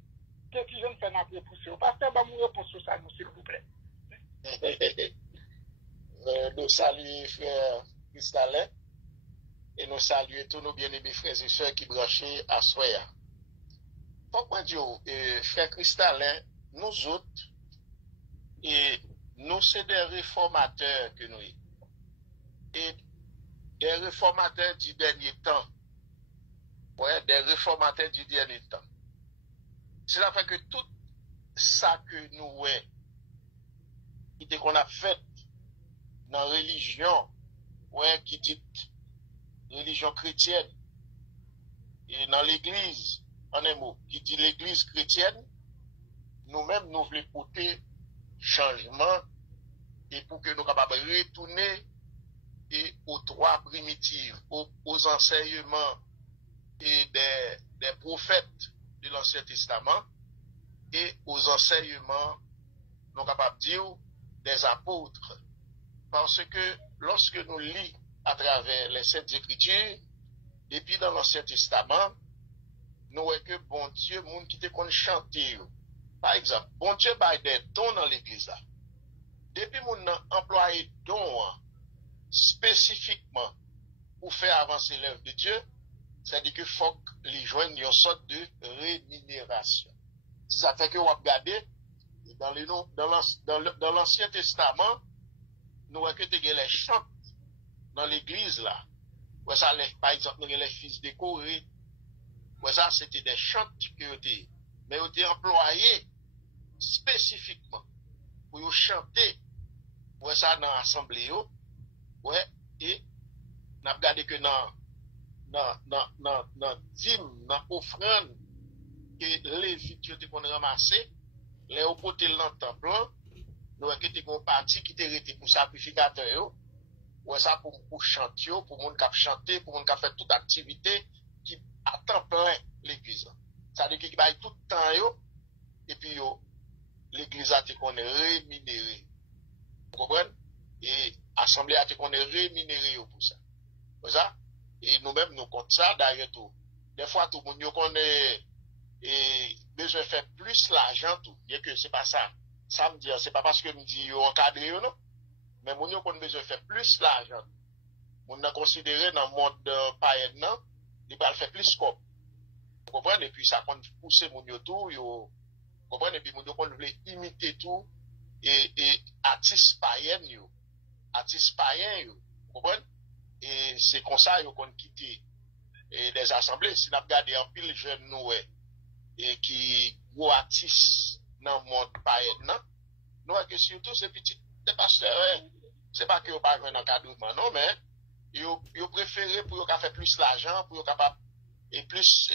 qu'est-ce que je fais dans la poussière? Pasteur, va me répondre sur ça, s'il vous plaît. Nous saluons frère Cristallin et nous saluons tous nos bien-aimés frères et sœurs qui branchent à Soya. Pourquoi Dieu, frère Cristallin, nous autres, et nous sommes des réformateurs que nous sommes. Et des réformateurs du dernier temps. Ouais, des réformateurs du dernier temps. Cela fait que tout ça que nous, ouais, qu'on a fait dans la religion, ouais, qui dit religion chrétienne, et dans l'église, en un mot, qui dit l'église chrétienne, nous-mêmes, nous voulons porter changement et pour que nous capables de retourner et aux trois primitives, aux enseignements et des prophètes de l'Ancien Testament et aux enseignements, nous capables de dire, des apôtres. Parce que lorsque nous lisons à travers les Saintes Écritures, et puis dans l'Ancien Testament, nous voyons que bon Dieu, monde qui te qu'on chanter. Par exemple, bon Dieu a des dons dans l'église là. Depuis mon employé dons spécifiquement pour faire avancer l'œuvre de Dieu, c'est-à-dire qu'il faut que les joignent une sorte de rémunération. Ça fait que vous regardez dans l'Ancien Testament, nous voyons que les chants dans l'église là. Ouais, ça, par exemple, nous les fils décorés. Ouais, ça, c'était des chants qui étaient, mais ils étaient employés spécifiquement pour chanter. Ouais, ça, dans l'assemblée, ouais, et, nous avons regardé que dans dîme, dans offrande, que les vitres qu'on ramassé, les au côté dans le temple, nous avons été une partie qui était arrêtée pour sacrificateur, ouais, ça pour chanter, pour monde qui a chanté, pour monde qui a fait toute activité qui attend plein l'église. Ça veut dire qu'il va tout le temps, et puis l'église a été qu'on est rémunéré. Vous comprenez? Et l'assemblée a été qu'on est rémunéré pour ça. C'est ça? Et nous-mêmes, nous comptons ça d'ailleurs tout. Des fois, tout le monde connaît et besoin de faire plus l'argent tout. Bien que c'est pas ça. Ça me dit, c'est pas parce que me dit encadré non. Mais mon qu'on besoin de faire plus l'argent. On a considéré dans le monde païen non, il va faire plus scope. Vous comprenez? Et puis ça compte pousser mon tout, vous comprenez? Et puis mon qu'on voulait imiter tout et artistes païens artistes païens vous comprenez? Et c'est comme ça qu'on quitte des assemblées. Si nous regardons un pile jeune nous et qui gros artistes dans le monde païen non, nous que surtout ces petits des pasteurs, c'est pas qu'ils n'ont pas un encadrement, non, mais ils préfèrent pour qu'ils faire plus l'argent, pour qu'ils capable et plus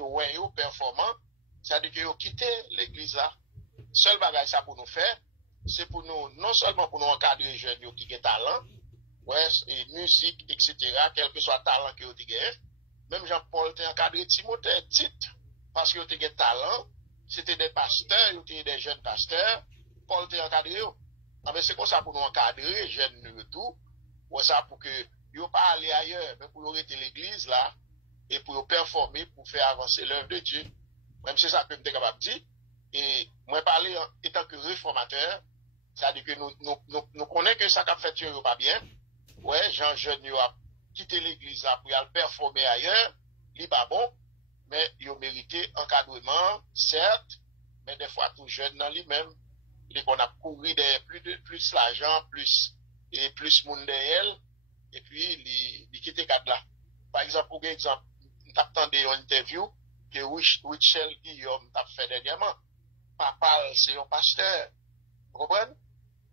ouais, performant, C'est-à-dire que vous quittez l'église là. Seul bagage ça pour nous faire, c'est pour nous, non seulement pour nous encadrer les jeunes qui ont talent, ouais, et musique, etc., quel que soit le talent que vous avez, même Jean-Paul t'a encadré Timothée, Tite, parce que vous avez talent, c'était des pasteurs, vous étiez des jeunes pasteurs, Paul t'a encadré. Ah, mais c'est comme ça pour nous encadrer les jeunes et tout, ouais, ça pour que vous pas aller ailleurs, mais pour arrêter l'église là, et pour performer, pour faire avancer l'œuvre de Dieu. Même si c'est ça que je suis capable de dire. Et moi, parler en tant que réformateur, c'est-à-dire que nous connaissons que ça qu'a fait Dieu pas bien. Ouais, Jean Jeune a quitté l'église pour aller performer ailleurs. Il n'est pas bon, mais il a mérité encadrement, certes, mais des fois tout jeune dans lui-même. Il qu'on a couru derrière plus l'argent, plus monde derrière, et puis il quitte cadre là. Par exemple, pour exemple, nous attendons une interview que Richel Guillaume t'a fait dernièrement. Papa, c'est un pasteur. Vous comprenez?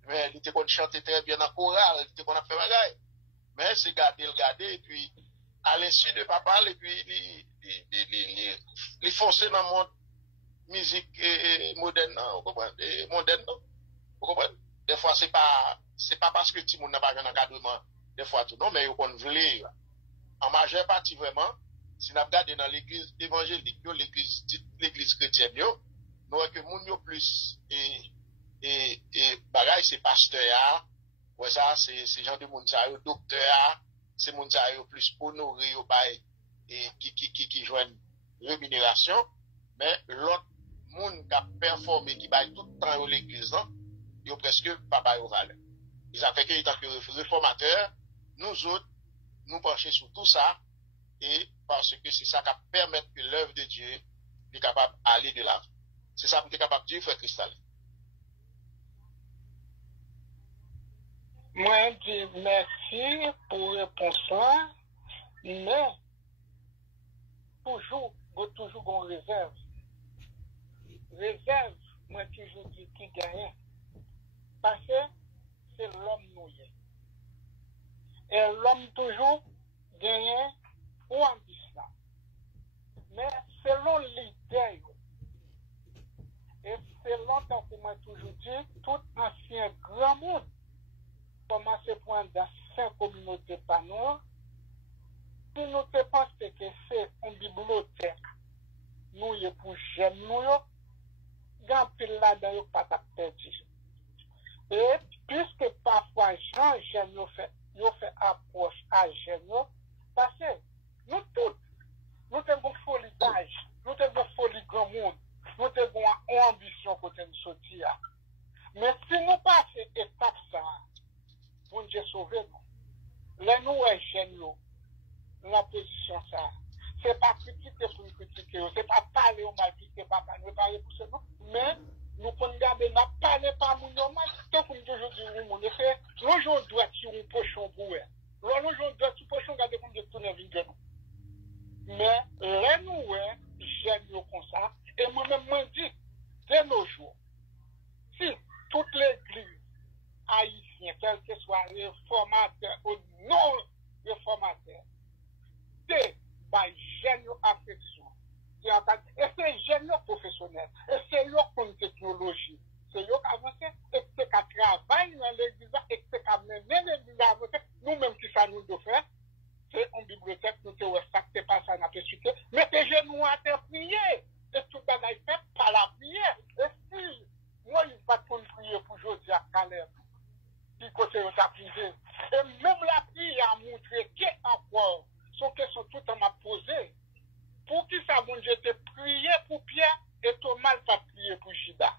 Mais il était qu'on chantait très bien en chorale, il était qu'on a fait bagaille. Mais c'est garder, et puis, à l'insu de papa, et puis, il fonçait dans le monde musique moderne, vous comprenez? Moderne, vous comprenez? Des fois, c'est pas parce que tout le monde n'a pas un encadrement, des fois tout, non, mais il qu'on voulait, en majeure partie vraiment, si nous regardons dans l'église évangélique, l'église chrétienne, nous voyons que moun yo plus et bagay c'est pasteur, ouais ça c'est genre de moun ça yo docteur, c'est moun ça yo plus honoré yo bay et qui joignent rémunération, mais l'autre moun qui a performé qui bay tout le temps yo l'église là, yo presque papa yo valeur. Ils ont fait que tant que réformateur, nous autres nous pencher sur tout ça et parce que c'est ça qui permet que l'œuvre de Dieu est capable d'aller de l'avant. C'est ça que tu es capable de dire, frère Cristal. Moi, je dis merci pour la réponse, mais toujours une réserve. Réserve, moi, toujours dis qui gagne. Parce que c'est l'homme noué. Et l'homme toujours gagne ou ambition. Mais selon l'idée, et c'est longtemps que moi toujours dit, tout ancien grand monde commence à prendre dans 5 communautés par nous. Si nous pensons que c'est une bibliothèque, nous y pour jeunes, nous y a là-dedans, pas à perdre. Et puisque parfois, Jean fait approche à jeunes, parce que nous tous, nous avons folie d'âge, nous avons folie grand monde. Nous avons une ambition côté nous sortir. Mais si nous passons étape ça, pour nous sauver, les nous jeunes, la position ça, c'est pas critiquer pour nous critiquer, c'est pas parler au mal, c'est pas parler pour ça, mais nous pouvons garder, nous parler par nous normal, tant que nous toujours disons, on fait, nous gens doit tirer un pochon pour eux. Nous gens doit tirer un pochon, garder comme des tourner de nous. Mais les nous, jeunes comme ça, et moi-même, je dis, de nos jours, si toute l'église haïtienne, quel que soit réformateur ou non réformateur, c'est par jeunes affection. Et c'est jeunes professionnels, et c'est eux qui ont une technologie, c'est eux qui avancent, et c'est qui travaillent dans l'église, et c'est qui mener l'église à avancer, nous-mêmes qui ça nous doit faire, c'est une bibliothèque, nous te respectons pas ça, n'a pas expliqué, mais que je nous à prier. Et tout le monde fait par la prière. Et si moi, il ne va pas prier pour Josie à Caleb, qui côté de ta prière. Et même la prière a montré qu'encore, son question tout le m'a posé. Pour qui ça, bon Dieu, te prié pour Pierre et Thomas pas prié pour Judas.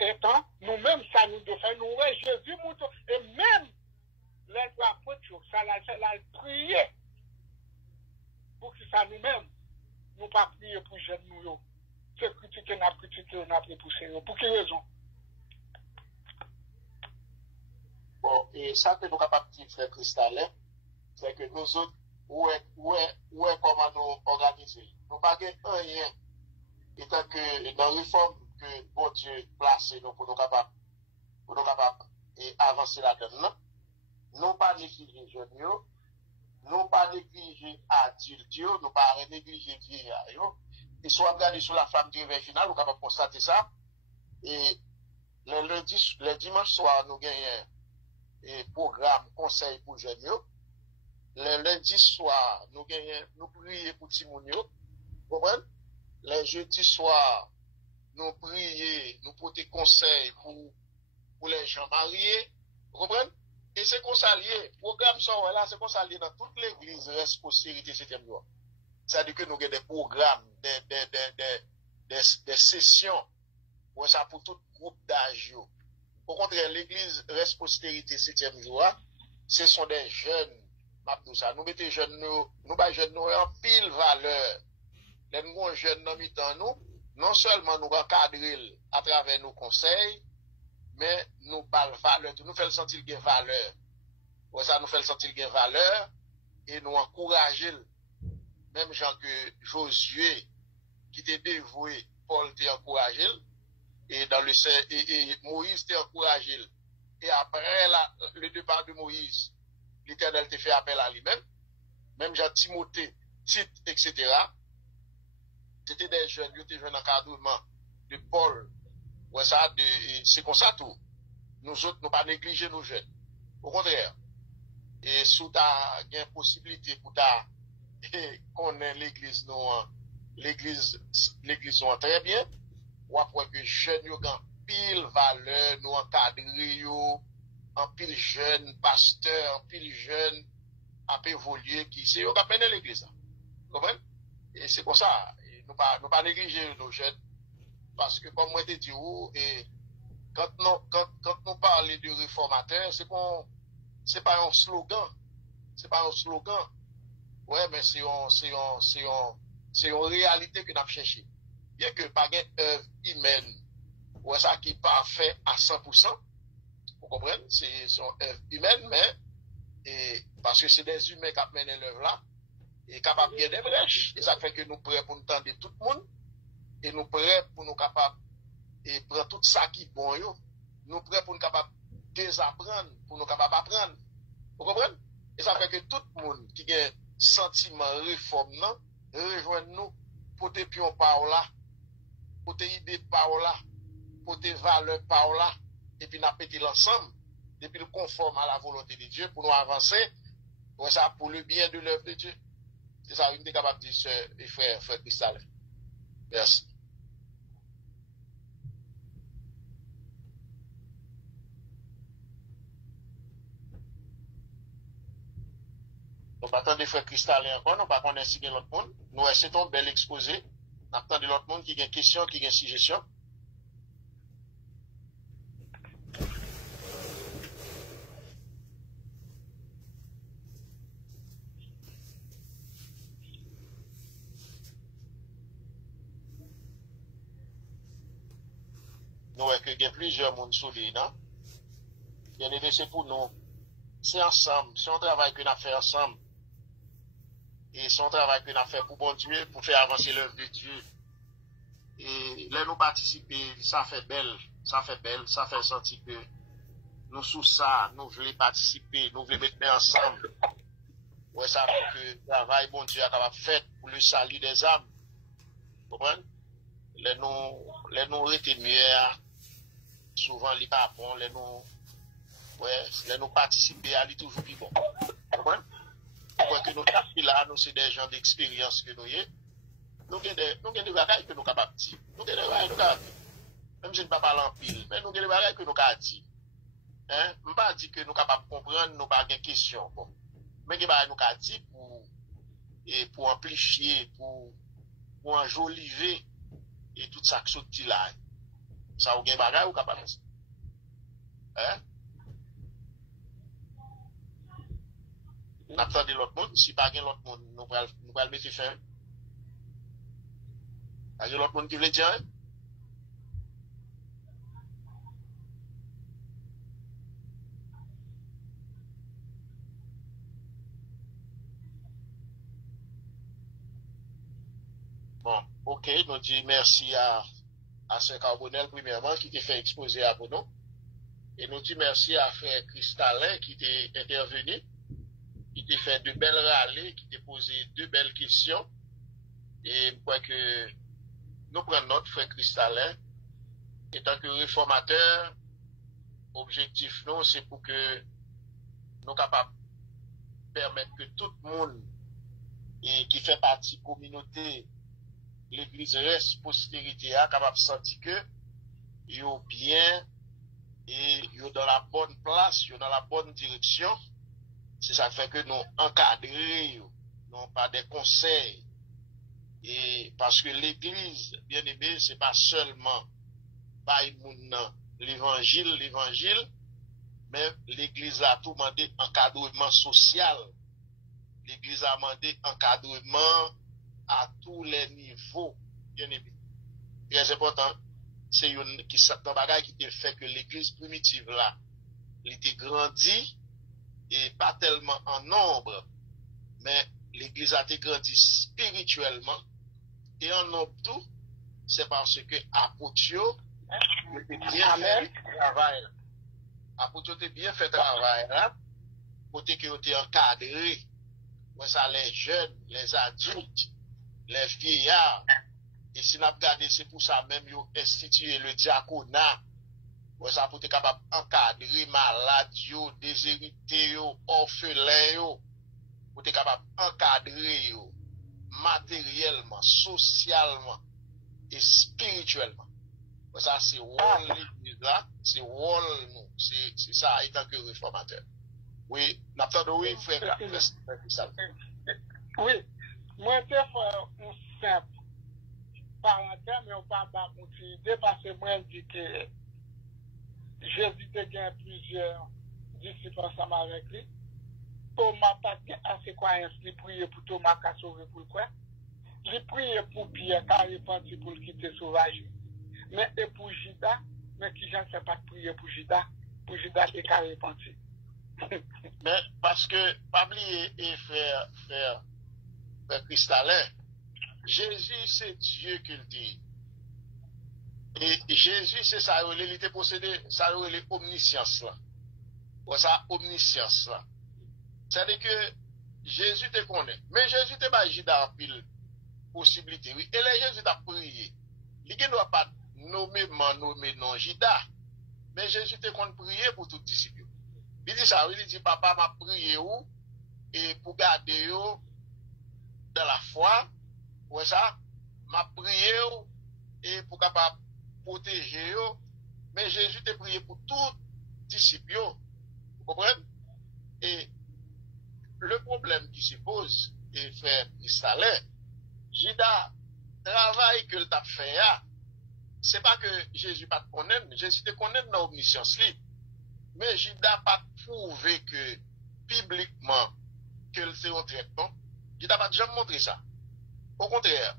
Et tant, nous-mêmes, ça nous doit faire, nous, Jésus montre, et même les apôtres, ça l'a prié. Pour qui ça, nous-mêmes, nous pas prier pour jeunes nous. C'est critiquer, n'a repoussé. Pour quelle raison? Bon, et ça que nous sommes capables de dire, frère Cristal, c'est que nous autres, où est comment nous organiser? Nous pas rien. Étant que dans la réforme que bon Dieu place nous pour nous capables et avancer là-dedans, nous pas négliger les jeunes, nous pas négliger adultes, nous pas négliger les vieillards, Et soit regardé sur la femme du réveil final, vous capable constater ça. Et le dimanche soir, nous gagnons un programme conseil pour jeunes. Le lundi soir, nous prions pour Timounio. Vous comprenez? Le jeudi soir, nous prions, nous portons conseil pour les gens mariés. Vous comprenez? Et c'est qu'on s'allie. Programme soir là, c'est qu'on s'allie dans toute l'église, reste postérité 7e jour. C'est-à-dire que nous avons des programmes, des sessions, pour ça pour tout groupe d'âge. Au contraire, l'église reste postérité 7e jour, ce sont des jeunes. Nous mettons jeunes, nous jeunes en pile valeur. Les nous jeunes dans mi-temps nous, non seulement nous encadrer à travers nos conseils, mais nous parlons valeur, nous faisons sentir qu'il y a valeur. Pour ça, nous faisons sentir qu'il y a valeur et nous encourager, même gens que Josué, qui était dévoué, Paul t'a encouragé, et dans et Moïse t'a encouragé. Et après le départ de Moïse, l'Éternel t'a fait appel à lui-même, même Jean Timothée, Tite, etc. C'était des jeunes, ils étaient jeunes encadrement de Paul. Ouais, ça, c'est comme ça tout. Nous autres, nous pas négliger nos jeunes. Au contraire. Et sous ta, il y a une possibilité pour ta, qu'on ait l'église, l'église nous très bien. Ou après que jeunes, ils ont pile valeur, nous encadrer, en pile jeune, pasteur, en pile jeune, à évoluer, qui c'est, eux qui apprennent l'église. Vous comprenez? Et c'est pour ça. Nous pas négliger nos jeunes. Parce que, comme moi, je dit, et quand nous parlons de réformateurs, c'est pas un slogan. C'est pas un slogan. Ouais, mais c'est une réalité que nous avons cherché. Bien que pas une œuvre humaine, ouais, ça qui est parfait à 100%. Vous comprenez? C'est une œuvre humaine, mais, parce que c'est des humains qui amènent l'œuvre là, et capables de bien des brèches. Et ça fait que nous prêts pour nous tendre tout le monde. Et nous prêts pour nous capables et prendre tout ça qui est bon, nous prêts pour nous capables désapprendre, pour nous capables d'apprendre. Vous comprenez? Et ça fait que tout le monde qui a un sentiment réforme, rejoint nous pour te pion par là, pour te idée par là, pour te valeurs par là, et puis nous péter l'ensemble, et puis nous conforme à la volonté de Dieu pour nous avancer, pour ça, pour le bien de l'œuvre de Dieu. C'est ça, une des capables de dire, frère Cristal. Merci. Nous pas attendre frère Cristal encore, nous pas connaître si l'autre monde. Nous c'est un bel exposé. Nous attendons l'autre monde qui a une question, qui a une suggestion. Nous voyons qu'il y a plusieurs mondes sous lui, non? Bien aimé, c'est pour nous. C'est ensemble. C'est un travail qu'on a fait ensemble. Et c'est un travail qu'on a fait pour bon Dieu, pour faire avancer l'œuvre de Dieu. Et là, nous participer, ça fait belle. Ça fait belle. Ça fait sentir que nous, sous ça, nous voulons participer, nous voulons mettre ensemble. Ouais, ça fait que le travail, bon Dieu, a capable fait pour le salut des âmes. Vous comprenez? Les nous retenir, souvent, les pas bon, les nous participer à lui toujours plus bon. Vous comprenez? Pour que nous tapons là, nous c'est des gens d'expérience que nous y est. Nous avons des bagages que nous sommes capables de dire. Nous avons des bagages que nous sommes capables de dire. Même si nous ne parlons pas en pile, mais nous avons des bagages que nous sommes capables de dire. Hein? Je ne veux pas dire que nous sommes capables de comprendre, nous pas de questions. Bon. Mais nous sommes capables de dire pour amplifier, pour enjoliver et tout ça qui sortit là. Ça, vous avez des bagages ou capable de dire. Hein? Nous attendons l'autre monde. Si pas l'autre monde, nous allons le mettre fin. Il y a l'autre monde qui veut dire. Bon, ok, nous disons merci à Sœur Carbonel, premièrement, qui t'a fait exposer à nous. Et nous disons merci à Frère Cristallin qui t'est intervenu, qui t'a fait de belles râlées, qui t'a posé de belles questions. Et je crois que nous prenons notre frère Cristallin, étant que réformateur, objectif nous, c'est pour que nous capables de permettre que tout le monde qui fait partie de la communauté, l'église reste postérité, capable de sentir que ils sont bien et ils sont dans la bonne place, ils sont dans la bonne direction. C'est ça qui fait que nous encadrons, non pas des conseils. Et parce que l'église, bien aimé, c'est pas seulement l'évangile, mais l'église a tout demandé encadrement social. L'église a demandé encadrement à tous les niveaux, bien aimé. Très important, c'est un bagage qui te fait que l'église primitive là, elle était grandie, et pas tellement en nombre, mais l'église a été grandie spirituellement, et en nombre tout, c'est parce que apôtres était bien fait travail. Apôtres était bien fait travail là, côté que était encadré, ça les jeunes, les adultes, les vieillards, et si nous regardons, c'est pour ça même yo institué le diaconat. Ça pour être capable d'encadrer malades, déshérités, orphelins, pour être capable d'encadrer matériellement, socialement et spirituellement. Ça, c'est rôle l'église là, c'est rôle nous, c'est ça, étant que réformateur. Oui, n'attendons, oui, frère, oui, moi, je fais un simple parenthèse, mais on ne parle pas pour idée parce que moi, je dis que Jésus a gagné plusieurs disciples ensemble avec lui. Thomas n'a pas assez croyance, il priait pour Thomas qui a sauvé pourquoi. Il priait pour Pierre qui a repenti pour le quitter sauvage. Mais et pour Judas, mais qui ne sait pas prier pour Judas qui a repenti. Mais parce que, pas oublier, et frère Cristallin, Jésus c'est Dieu qu'il dit. Et Jésus, c'est ça, il était possédé, ça, il est omniscience là. Ou ça, omniscience là. C'est-à-dire que Jésus te connaît. Mais Jésus te pas Judas en pile possibilité. Oui. Et là, Jésus t'a prié. Il ne doit pas nommer non Judas. Mais Jésus te connaît prier pour tout disciple. Il dit ça, il dit, papa m'a prié où? Et pour garder où? Dans la foi. Ou ça, m'a prié où? Et pour capable protéger eux, mais Jésus t'a prié pour tout disciple. Vous comprenez? Et le problème qui se pose, et frère Cristallin, Judas, travail que t'a fait, c'est pas que Jésus pas te connaît, Jésus te connaît dans l'omniscience libre, mais Judas pas prouvé que, publiquement, que c'est un traitement. Judas pas jamais montré ça. Au contraire,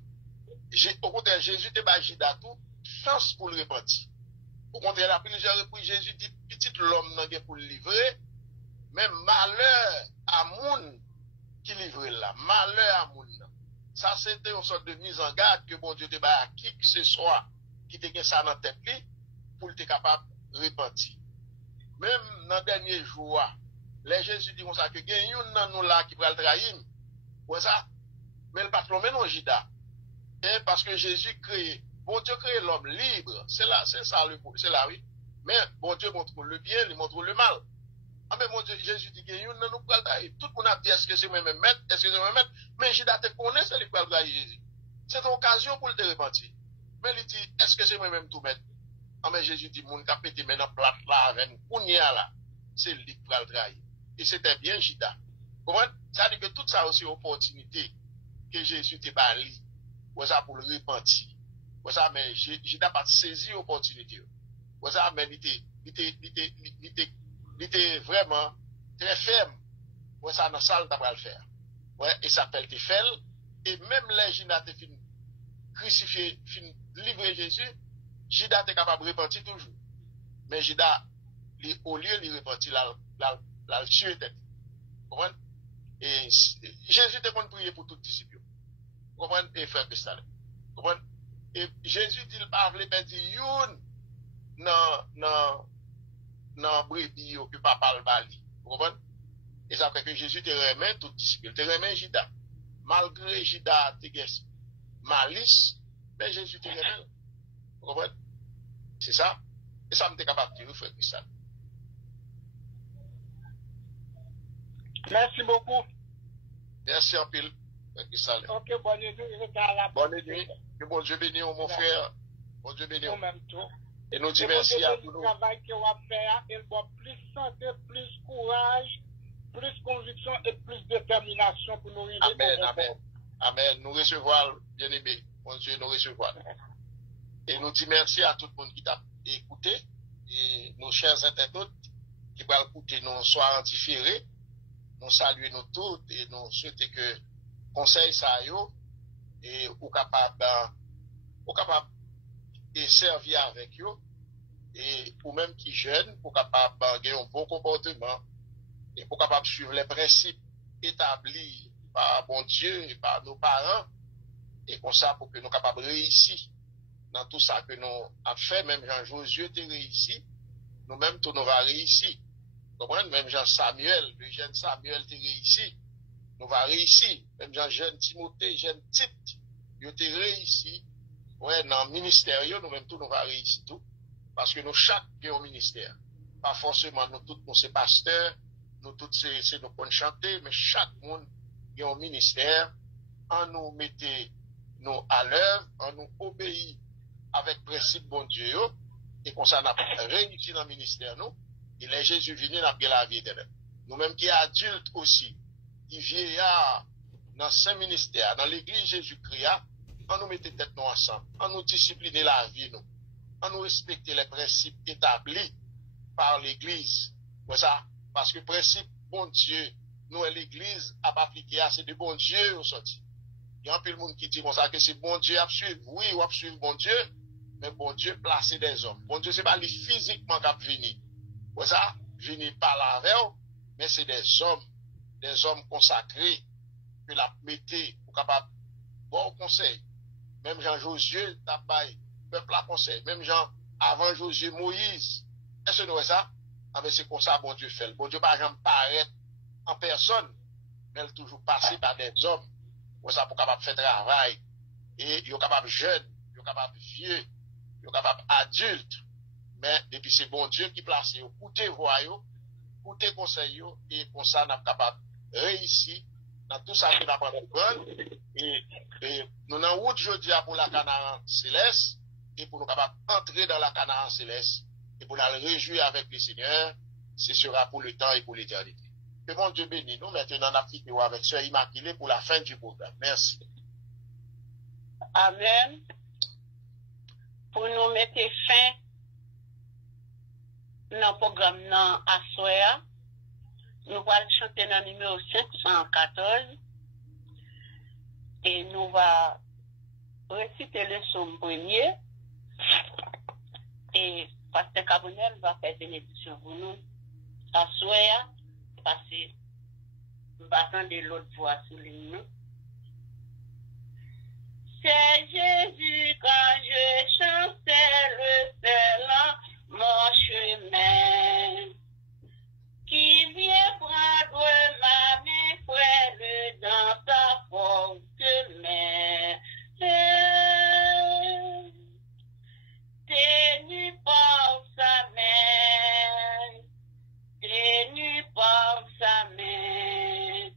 Jésus te bat Judas tout, chance pour le repentir. Au contraire, à plusieurs reprises, Jésus dit, petit l'homme n'a pas pour le livrer, mais malheur à moun qui livre là, malheur à moun. Ça, c'était une sorte de mise en garde que bon Dieu te bat à qui que ce soit qui te gagne ça dans la tête, pour être capable de repentir. Même dans le dernier jour, les Jésus dit comme ça, que il y a un nous là qui va le trahir, ouais ça, mais le patron, mais non, Judas. Et parce que Jésus crée, bon Dieu crée l'homme libre. C'est là, c'est ça le problème. C'est là, oui. Mais bon Dieu montre le bien, il montre le mal. Ah, mais mon Dieu, Jésus dit qu'il y a une nous pour le tout le monde a dit, est-ce que c'est moi-même maître? Est-ce que c'est moi-même maître? Mais Judas te connaît, c'est lui qui va le Jésus. C'est une occasion pour le te repentir. Mais il dit, est-ce que c'est moi-même tout maître? Ah, mais Jésus dit, mon cap était maintenant plate là, avec nous, là. C'est lui qui va le trahir. Et c'était bien Judas. Comment? Ça veut dire que tout ça aussi opportunité que Jésus te bali. Ou ça pour le repentir. Ou ça, mais Judas pas saisi l'opportunité. Ou ça, mais il était vraiment très ferme. Ou ça, dans la salle, t'as pas le faire. Ouais, et ça s'appelle Tefel. Et même les Judas te fin crucifié, fin livrer Jésus, Judas est capable de repentir toujours. Mais Judas, au lieu de repentir, la tuer tête. Vous comprenez? Et Jésus te compte prier pour tout disciple. Vous comprenez? Et frère Cristallin. Vous comprenez? Et Jésus dit, il parle, il dit, youn, non, brebis, que papa le bali. Vous comprenez? Et ça fait que Jésus te remet tout disciple. Te remet Judas. Malgré Judas, te malice, mais Jésus te révèle. Vous comprenez? C'est ça. Et ça me t'est capable de dire, frère Christian. Merci beaucoup. Merci en pile, frère Christian. Ok, bonne nuit. Bonne nuit. Que bon Dieu bénisse, mon frère. Bon Dieu bénisse. Même tout. Et nous disons merci à tous. Le travail que vous faire, il doit plus santé, plus courage, plus conviction et plus détermination pour nous arriver. Amen, amen. Amen. Nous recevons, bien aimé. Mon Dieu, nous recevons. Et nous disons merci à tout le monde qui t'a écouté. Et nos chers internautes qui vont écouter nos soirs différés. Nous saluons nous tous et nous souhaitons que conseil ça yo et ou capable de servir avec eux et ou même qui jeune pour capable avoir un bon comportement et pour capable suivre les principes établis par bon Dieu et par nos parents et comme ça pour que nous capables réussir dans tout ça que nous avons fait. Même Jean-Josué a réussi, nous-mêmes nous va réussir. Comprenez? Même Jean-Samuel, le jeune Samuel a réussi, nous va réussir. Même jeune Timothée, jeune Tite, il a réussi. Ouais, dans le ministère, nous-mêmes nous va réussir tout. Parce que nous, chaque avons un ministère. Pas forcément nous tous, nous sommes pasteurs, nous tous, c'est nous pour chanter, mais chaque monde a un ministère. En nous mettez nous à l'œuvre, en nous obéit avec principe bon Dieu, et comme ça, nous avons réussi dans le ministère, nous. Et les Jésus venu, nous avons la vie éternelle. Nous-mêmes qui sommes adultes aussi, qui vieillards dans saint ministère, dans l'église Jésus-Christ, on nous mettait tête nous ensemble, on nous discipliner la vie, nous. On nous respecter les principes établis par l'église. Ça, parce que principe, bon Dieu, nous et l'église, à pas appliquer, c'est de bon Dieu au sorti. Il y a un peu de monde qui dit comme ça que c'est bon Dieu à suivre. Oui, on va suivre bon Dieu, mais bon Dieu placer des hommes. Bon Dieu, c'est pas lui physiquement qui a fini. Ça, vini par la veille, mais c'est des hommes consacrés que la mettez pour capable bon conseil. Même Jean-Josué, tabaye, peuple à conseil. Même Jean, avant Josué, Moïse. Est-ce que nous voyons ça? Ah, mais c'est comme ça, bon Dieu fait. Bon Dieu, par exemple, paraître en personne, mais elle toujours passé par des hommes. Pour ça, pour capable faire travail. Et ils sont capables jeunes, ils sont capables vieux, ils sont capables adultes. Mais depuis c'est bon Dieu qui place, écoutez voix, écoutez conseil, et comme ça, nous sommes capables de réussir dans tout ça que nous avons appris. Et nous avons route aujourd'hui pour la Canaan céleste, et pour nous capables d'entrer dans la Canaan céleste, et pour nous réjouir avec le Seigneur, ce sera pour le temps et pour l'éternité. Que mon Dieu bénisse nous. Maintenant, nous avons avec Sœur Immaculée pour la fin du programme. Merci. Amen. Pour nous mettre fin dans le programme à Soya, nous allons chanter dans le numéro 514 et nous allons réciter le psaume premier et Pasteur Cabonel va faire bénédiction pour nous à Soya parce que nous attendons de l'autre voix sur les noms. C'est Jésus quand je chancelle selon mon chemin, qui vient prendre ma main, frêle dans sa forte main. Tenu par sa main, tenu par sa main.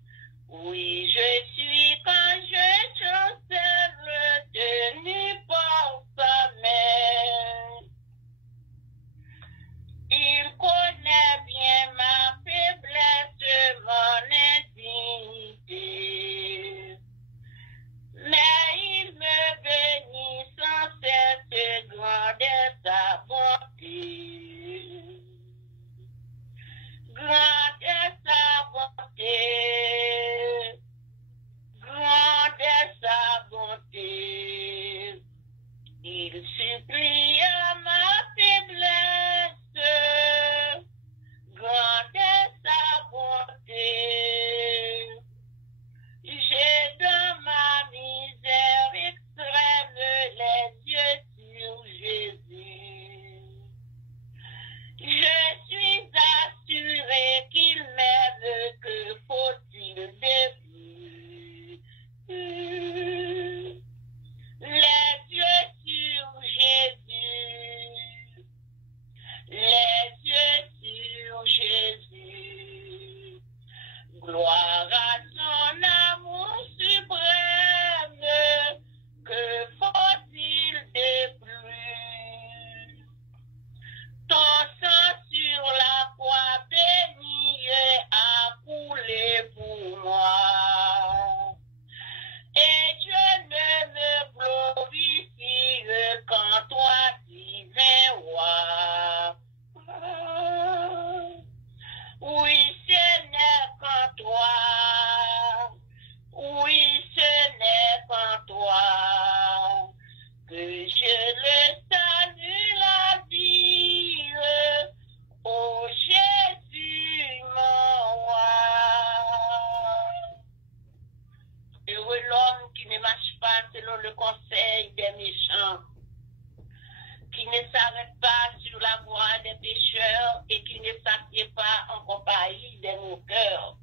Oui, je suis quand je chancelle, tenu par sa main. Il connaît bien ma faiblesse, mon indignité. Mais il me bénit sans cesse, grande est sa bonté. Grande est sa bonté. Grande est sa bonté. Il supplie à ma faiblesse. Grande est sa bonté. J'ai dans ma misère extrême les yeux sur Jésus. Je suis assuré qu'il m'aime, que faut-il de plus? Les yeux l'homme qui ne marche pas selon le conseil des méchants, qui ne s'arrête pas sur la voie des pécheurs et qui ne s'assied pas en compagnie des moqueurs,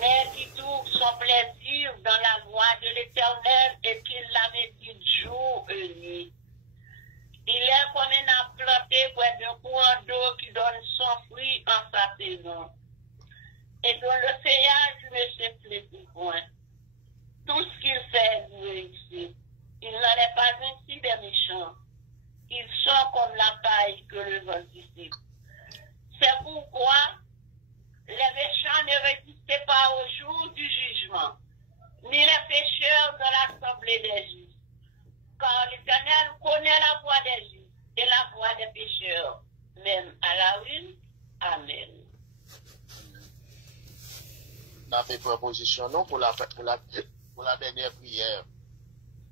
mais qui trouve son plaisir dans la voie de l'Éternel et qui la médite jour et nuit. Il est comme un arbre planté près d'un courant d'eau qui donne son fruit en sa saison, et dont le feuillage ne se flétrit point. Tout ce qu'il fait lui réussit. Il n'en est pas ainsi des méchants. Ils sont comme la paille que le vent dissipe. C'est pourquoi les méchants ne résistaient pas au jour du jugement, ni les pécheurs dans l'assemblée des justes. Car l'Éternel connaît la voie des justes et la voie des pécheurs, même à la ruine. Amen. On a fait proposition non, pour la dernière prière.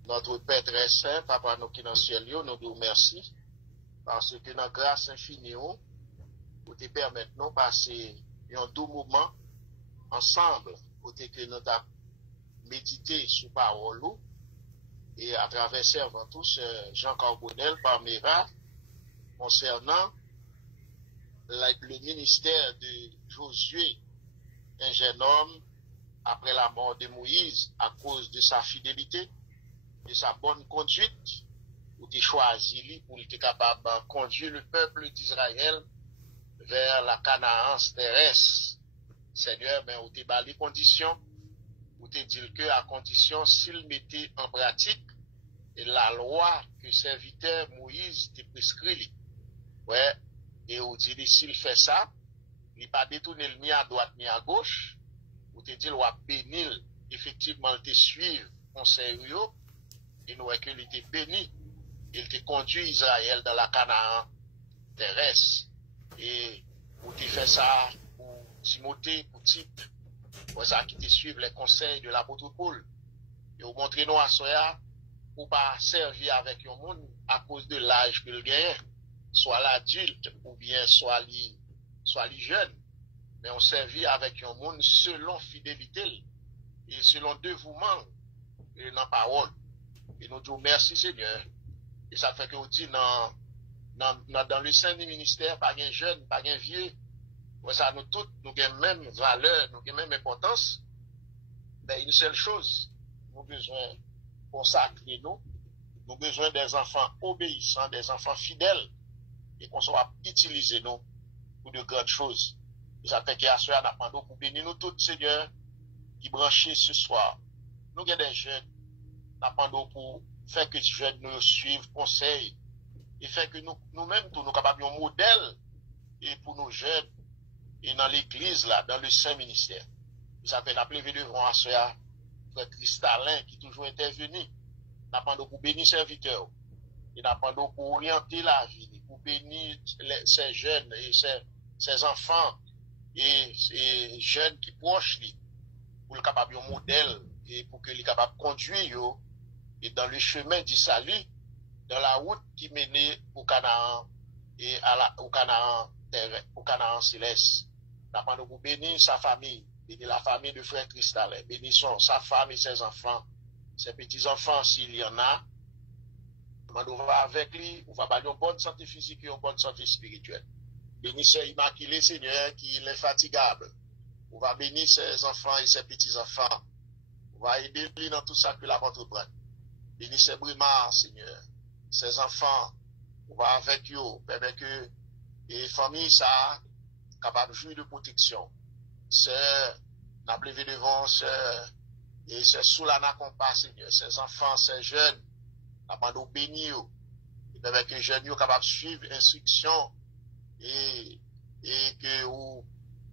Notre Père très saint, Papa nous qui dans le ciel, nous nous remercions parce que dans grâce infinie, pour te permettre de passer un doux moment ensemble pour que nous méditer sur parole et à travers servant tous Jean Carbonel par Mera concernant le ministère de Josué, un jeune homme après la mort de Moïse à cause de sa fidélité, de sa bonne conduite, où tu choisis lui pour être capable de conduire le peuple d'Israël vers la Canaan terrestre. Seigneur, mais où tu as les conditions, où tu dis que à condition s'il mettait en pratique la loi que serviteur Moïse t'a prescrit. Ouais, et où tu dis s'il fait ça, il n'a pas détourné le ni à droite ni à gauche, où tu dis, il va bénir, effectivement, il te suivre, conseil, et nous voyons qu'il était béni, il te conduit Israël dans la Canaan terrestre, et où tu fais ça pour Timothée, pour Tite, pour ça qui te suivent les conseils de l'apôtre Paul, et vous montrez nous à Soya, pour pas servir avec un monde à cause de l'âge qu'il gagne, soit l'adulte, ou bien soit les jeunes, mais on servit avec un monde selon fidélité et selon dévouement et dans la parole. Et nous disons merci Seigneur. Et ça fait que vous dit dans le sein du ministère, pas un jeune, pas un vieux. Ça nous tous, nous avons même valeur, nous avons même importance. Mais une seule chose, nous avons besoin de consacrer nous avons besoin des enfants obéissants, des enfants fidèles, et qu'on soit utiliser nous pour de grandes choses. Et ça fait qu'il y a ceux pour bénir nous tous, Seigneur, qui branchent ce soir. Nous avons des jeunes, nous pour faire que les jeunes nous suivent, conseillent, et faire que nous-mêmes, nous sommes capables de modèle et pour nos jeunes, et dans l'église, là, dans le Saint-Ministère. Et ça fait l'appeler devant à ce frère Cristallin qui toujours intervenu. Nous pour bénir ses serviteurs. Et nous pour orienter la vie, pour bénir ces jeunes et ces enfants et jeunes qui proches pour le capable de modèle et pour que les capables de conduire et dans le chemin du salut, dans la route qui menait au Canaan et au Canaan céleste. Nous pour bénir sa famille, bénir la famille de frère Cristallin, bénir sa femme et ses enfants, ses petits-enfants s'il y en a. On va avec lui, on va avoir une bonne santé physique et une bonne santé spirituelle. Bénis ses immaculés, Seigneur, qui est infatigable. On va bénir ses enfants et ses petits-enfants. On va aider lui dans tout ça que la porte prenne. Bénis ses brimars, Seigneur. Ses enfants, on va avec eux, permet que les familles, ça, capable de jouir de protection. C'est, n'a levé devant, et c'est sous la compas, Seigneur. Ses enfants, ses jeunes, n'a pas de bénir, et permet que les jeunes soient capables de suivre l'instruction, et que vous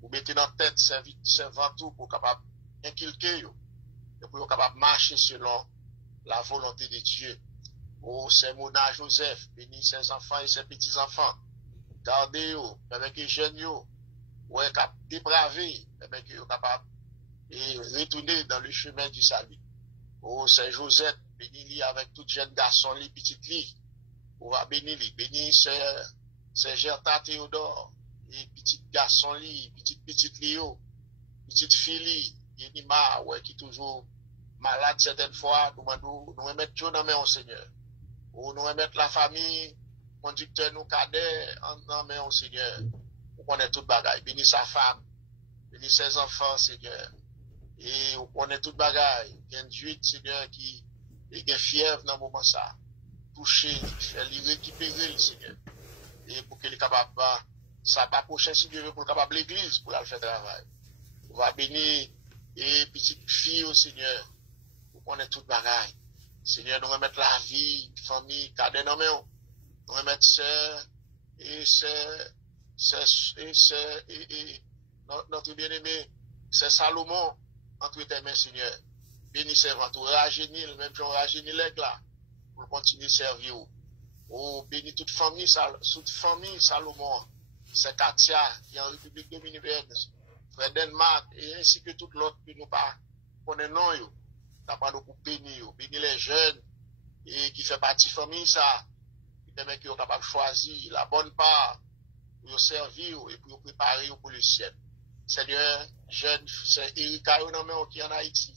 mettez dans la tête servant tout pour capable inculquer, et pour capable marcher selon la volonté de Dieu. Oh, c'est Mona Joseph, bénis ses enfants et ses petits-enfants. Gardez-vous, avec les jeunes, ouais, cap dépravé, avec eux capables et retourner dans le chemin du salut. Oh, c'est Joseph, bénis-lui avec tout jeune garçon, les petites filles. On va bénir lui, bénis c'est Gerta Théodore, et petit garçon li, petite li, petite fille li, Yenima, ouais, qui toujours malades certaines fois, nous remettre tout dans main au Seigneur. Ou nous remettre la famille, conducteur nous cadet dans main au Seigneur. Ou connaît toute bagaille. Bénis sa femme, bénis ses enfants, Seigneur. Et on connaît toute bagaille. Il y a une juite, Seigneur, qui est fièvre dans le moment ça. Toucher, lui récupérer le Seigneur. Et pour qu'il est capable, ça va prochain, si Dieu veut, pour capable l'église, pour aller faire travail. On va bénir, et petite fille au Seigneur. Pour connaître toute bagaille. Seigneur, nous remettre la vie, famille, cadet dans main. Nous remettre sœur, et notre bien-aimé, c'est Salomon, entre tes mains, Seigneur. Bénis servant, rajeunir, même si on rajeunit l'aigle là, pour continuer à servir. Oh, bénis toute famille Salomon, c'est Katia, qui est en République Dominicaine, Frère Denmark, et ainsi que tout l'autre qui nous pas connaissons, n'a pas beaucoup béni, bénis les jeunes, et qui fait partie de la famille, ça, qui permet qu'ils soient capables de choisir la bonne part, pour servir et pour préparer pour le ciel. Seigneur, jeune, c'est Erika qui est en Haïti.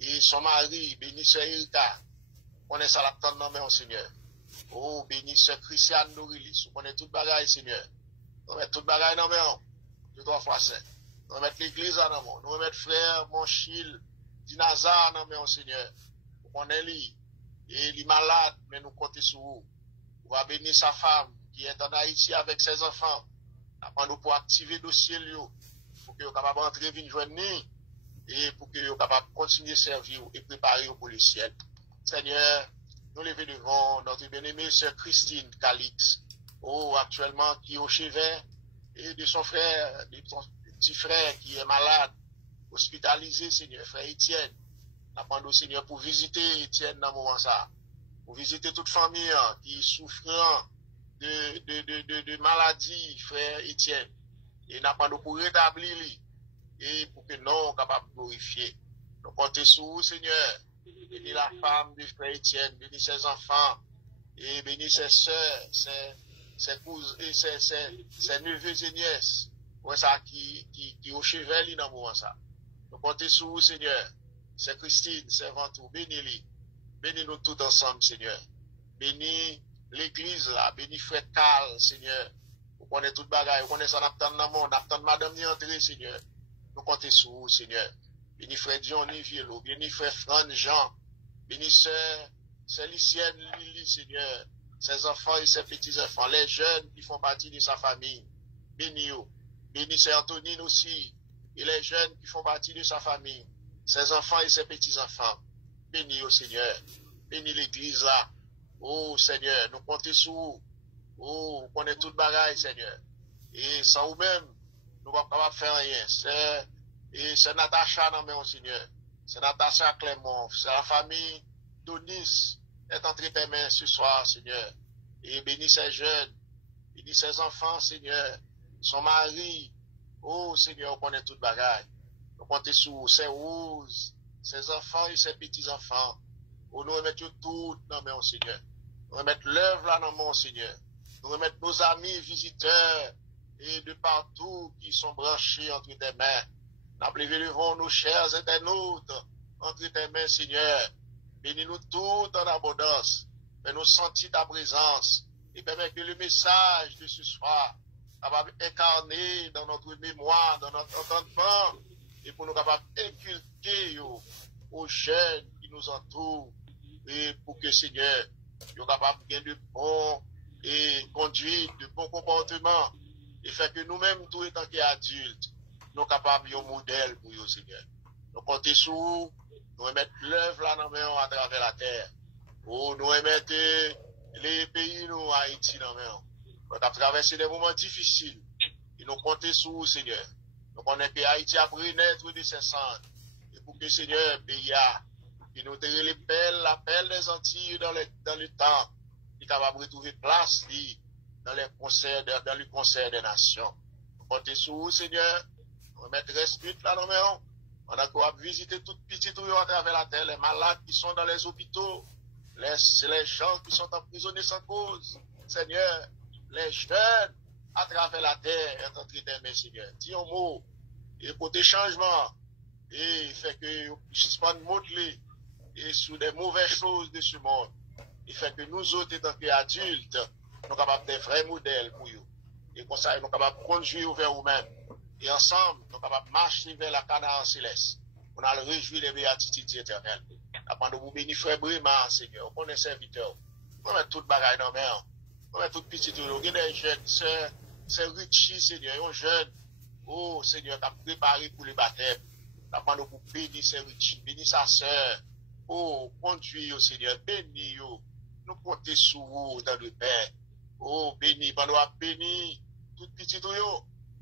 Et son mari, béni c'est Erika. On est ça la tente dans main, Seigneur. Oh, béni c'est Christian Nourilis. On est toute bagaille, Seigneur. On met toute bagaille dans main. 2-3 fois saint. On met l'église dans main. On met frère, Monchil, Dinazar dans main, Seigneur. On est lui. Et il est malade, mais nous comptons sur vous. On va bénir sa femme qui est en Haïti avec ses enfants. Après, nous pour activer le dossier, pour qu'ils soient capables d'entrer, venir joindre, et pour qu'ils soient capables de continuer à servir et préparer pour le ciel. Seigneur, nous levons devant notre bien-aimée sœur Christine Calix, actuellement qui est au chevet, et de son frère, de son petit frère qui est malade, hospitalisé, Seigneur, frère Étienne. Nous demandons, Seigneur, pour visiter Étienne dans ce moment ça, pour visiter toute famille qui souffre de maladie, frère Étienne. Et n'a pas de pour rétablir et pour que nous capables de glorifier. Nous comptons sur vous, Seigneur. Bénis la femme du frère Étienne, bénis ses enfants, et bénis ses soeurs, ses cousins, et ses neveux et nièces. Ouais, ça qui au chevet dans le moment ça. Nous comptons sur vous, Seigneur. C'est Christine, c'est Ventoux, bénis-les. Bénis-nous tous ensemble, Seigneur. Bénis l'église là, bénis frère Carl, Seigneur. Vous connaissez toute bagaille, vous connaissez ça, n'attend dans le monde, n'attend madame ni entrer, Seigneur. Nous comptons sur vous, Seigneur. Bénis frère Johnny Vielo, bénis frère Fran Jean, bénis sœur Lycienne Lily, Seigneur. Ses enfants et ses petits-enfants, les jeunes qui font partie de sa famille. Bénis-vous. Bénis sœur Antonine aussi, et les jeunes qui font partie de sa famille. Ses enfants et ses petits-enfants. Bénis-vous, Seigneur. Bénis l'église là. Oh Seigneur, nous comptons sur vous. Oh, vous connaissez toute bagaille, Seigneur. Et sans vous-même, nous ne pouvons pas faire rien. C'est Natacha, non, mais Seigneur. C'est Natacha Clément. C'est la famille d'Onis est entre tes mains ce soir, Seigneur. Et bénis ses jeunes, bénis ses enfants, Seigneur. Son mari. Oh Seigneur, vous connaissez toute bagaille. Nous comptons sur vous, ses roses, ses enfants et ses petits-enfants. Nous remettons tout dans main, Seigneur. Nous remettons l'œuvre là dans mon Seigneur. Nous remettons nos amis visiteurs et de partout qui sont branchés entre tes mains. Nous levons nos chers internautes entre tes mains, Seigneur. Bénis-nous tout en abondance. Fais-nous sentir ta présence et permets que le message de ce soir capable incarner dans notre mémoire, dans notre entendement et pour nous capables d'inculquer aux jeunes qui nous entourent et pour que, Seigneur, nous capables de gagner de bons et conduire de bons comportements et faire que nous-mêmes, tous étant qu'adultes, nous sommes capables de un modèle pour vous, Seigneur. Nous comptons sur vous, nous remettons l'œuvre là dans main à travers la terre. Nous remettons les pays, nous, Haïti dans main. Nous avons traversé des moments difficiles et nous comptons sur vous, Seigneur. Nous connaissons que Haïti a pris naître de ses cendres. Et pour que, Seigneur, pays qui nous tire l'appel des Antilles dans le temps, qui est capable de retrouver place dans le concert des nations. Nous comptons sur vous, Seigneur. Nous remettons respect là dans main. On a quoi visiter toutes petites rues à travers la terre, les malades qui sont dans les hôpitaux, les gens qui sont emprisonnés sans cause. Seigneur, les jeunes à travers la terre, entre tes mains, Seigneur. Dis un mot, et pour tes changements, et fait que je puisse pas modeler et sur des mauvaises choses de ce monde. Il fait que nous autres, étant qu'adultes, nous sommes capables d'être vrais modèles pour eux. Et comme ça, nous sommes capables de conduire vers nous-mêmes. Et ensemble, nous sommes capables de marcher vers la Canaan céleste. On a le réjouir des béatitudes éternelles. Après, nous bénissons frère Bréma, Seigneur. On est serviteur. On met tout le bagage dans la main. On met tout le petit tout. On a des jeunes, c'est Richie, Seigneur. Un jeune, oh Seigneur, qui a préparé pour le baptême. Après, nous bénir c'est Richie, bénir sa sœur. Oh, conduis, oh Seigneur, bénis, nous comptons sur vous dans le Père. Oh, bénis, nous bénis, tout petit tout,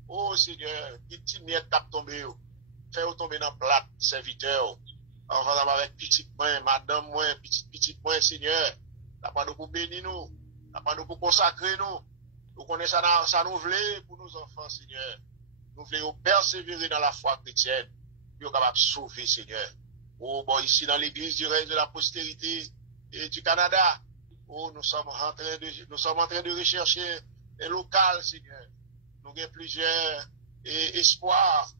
oh Seigneur, petit miette cap tomber, fais-vous tomber dans le plat, serviteur. Ensemble avec petit point, madame moi, petit point, Seigneur. T'as pas de pour bénir nous, t'as pas de pour consacrer nous. Nous connaissons ça nous voulons pour nos enfants, Seigneur. Nous voulons persévérer dans la foi chrétienne. Nous sommes capables de sauver, Seigneur. Oh, bon, ici dans l'église du reste de la postérité et du Canada, oh, nous sommes en train de rechercher les locales, Seigneur. Nous avons plusieurs espoirs.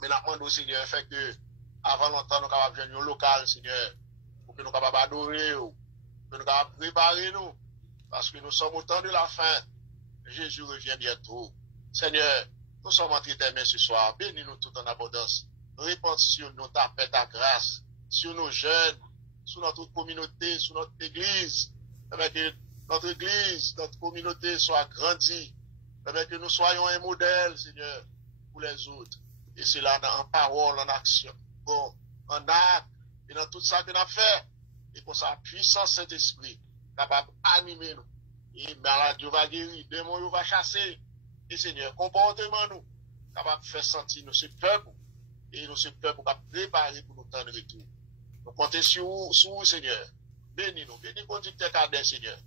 Mais la demande au Seigneur fait que, avant longtemps, nous sommes capables de venir au local, Seigneur, pour que nous sommes capables d'adorer, pour que nous sommes capables de préparer nous, parce que nous sommes au temps de la fin. Jésus revient bientôt. Seigneur, nous sommes entre tes mains ce soir. Bénis-nous tout en abondance. Répande sur nous ta paix, ta grâce, sur nos jeunes, sur notre communauté, sur notre église, afin que notre église, notre communauté soit grandie, afin que nous soyons un modèle, Seigneur, pour les autres. Et cela en parole, en action, bon, en acte, et dans tout ça que nous avons fait, et pour sa puissance Saint-Esprit, capable d'animer nous. Et maladie va guérir, démon va chasser, et Seigneur, comportement nous, capable de faire sentir nous ce peuple, et nous sommes prêts pour préparer pour nous temps de retour. Nous comptons sur vous, Seigneur. Bénis-nous, bénis le conducteur cadet, Seigneur.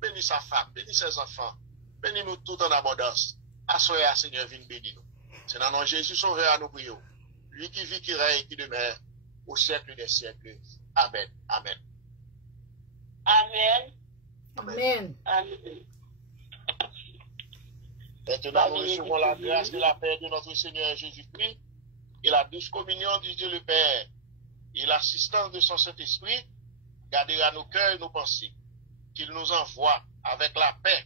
Bénis sa femme, bénis ses enfants. Bénis-nous tout en abondance. Assoyez, Seigneur, viens bénis nous. C'est dans le nom de Jésus sauveur à nous prions. Lui qui vit, qui règne, qui demeure au siècle des siècles. Amen. Amen. Amen. Amen. Amen. Maintenant, nous recevons la grâce et la paix de notre Seigneur Jésus-Christ et la douce communion du Dieu le Père et l'assistance de son Saint-Esprit gardera nos cœurs et nos pensées, qu'il nous envoie avec la paix,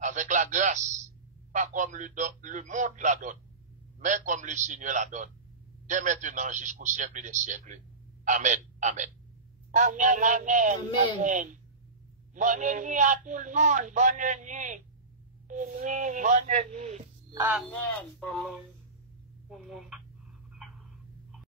avec la grâce, pas comme le monde la donne, mais comme le Seigneur la donne, dès maintenant jusqu'au siècle des siècles. Amen. Amen. Amen. Amen. Amen. Amen. Bonne nuit à tout le monde. Bonne nuit. Bonne nuit. Amen. Amen.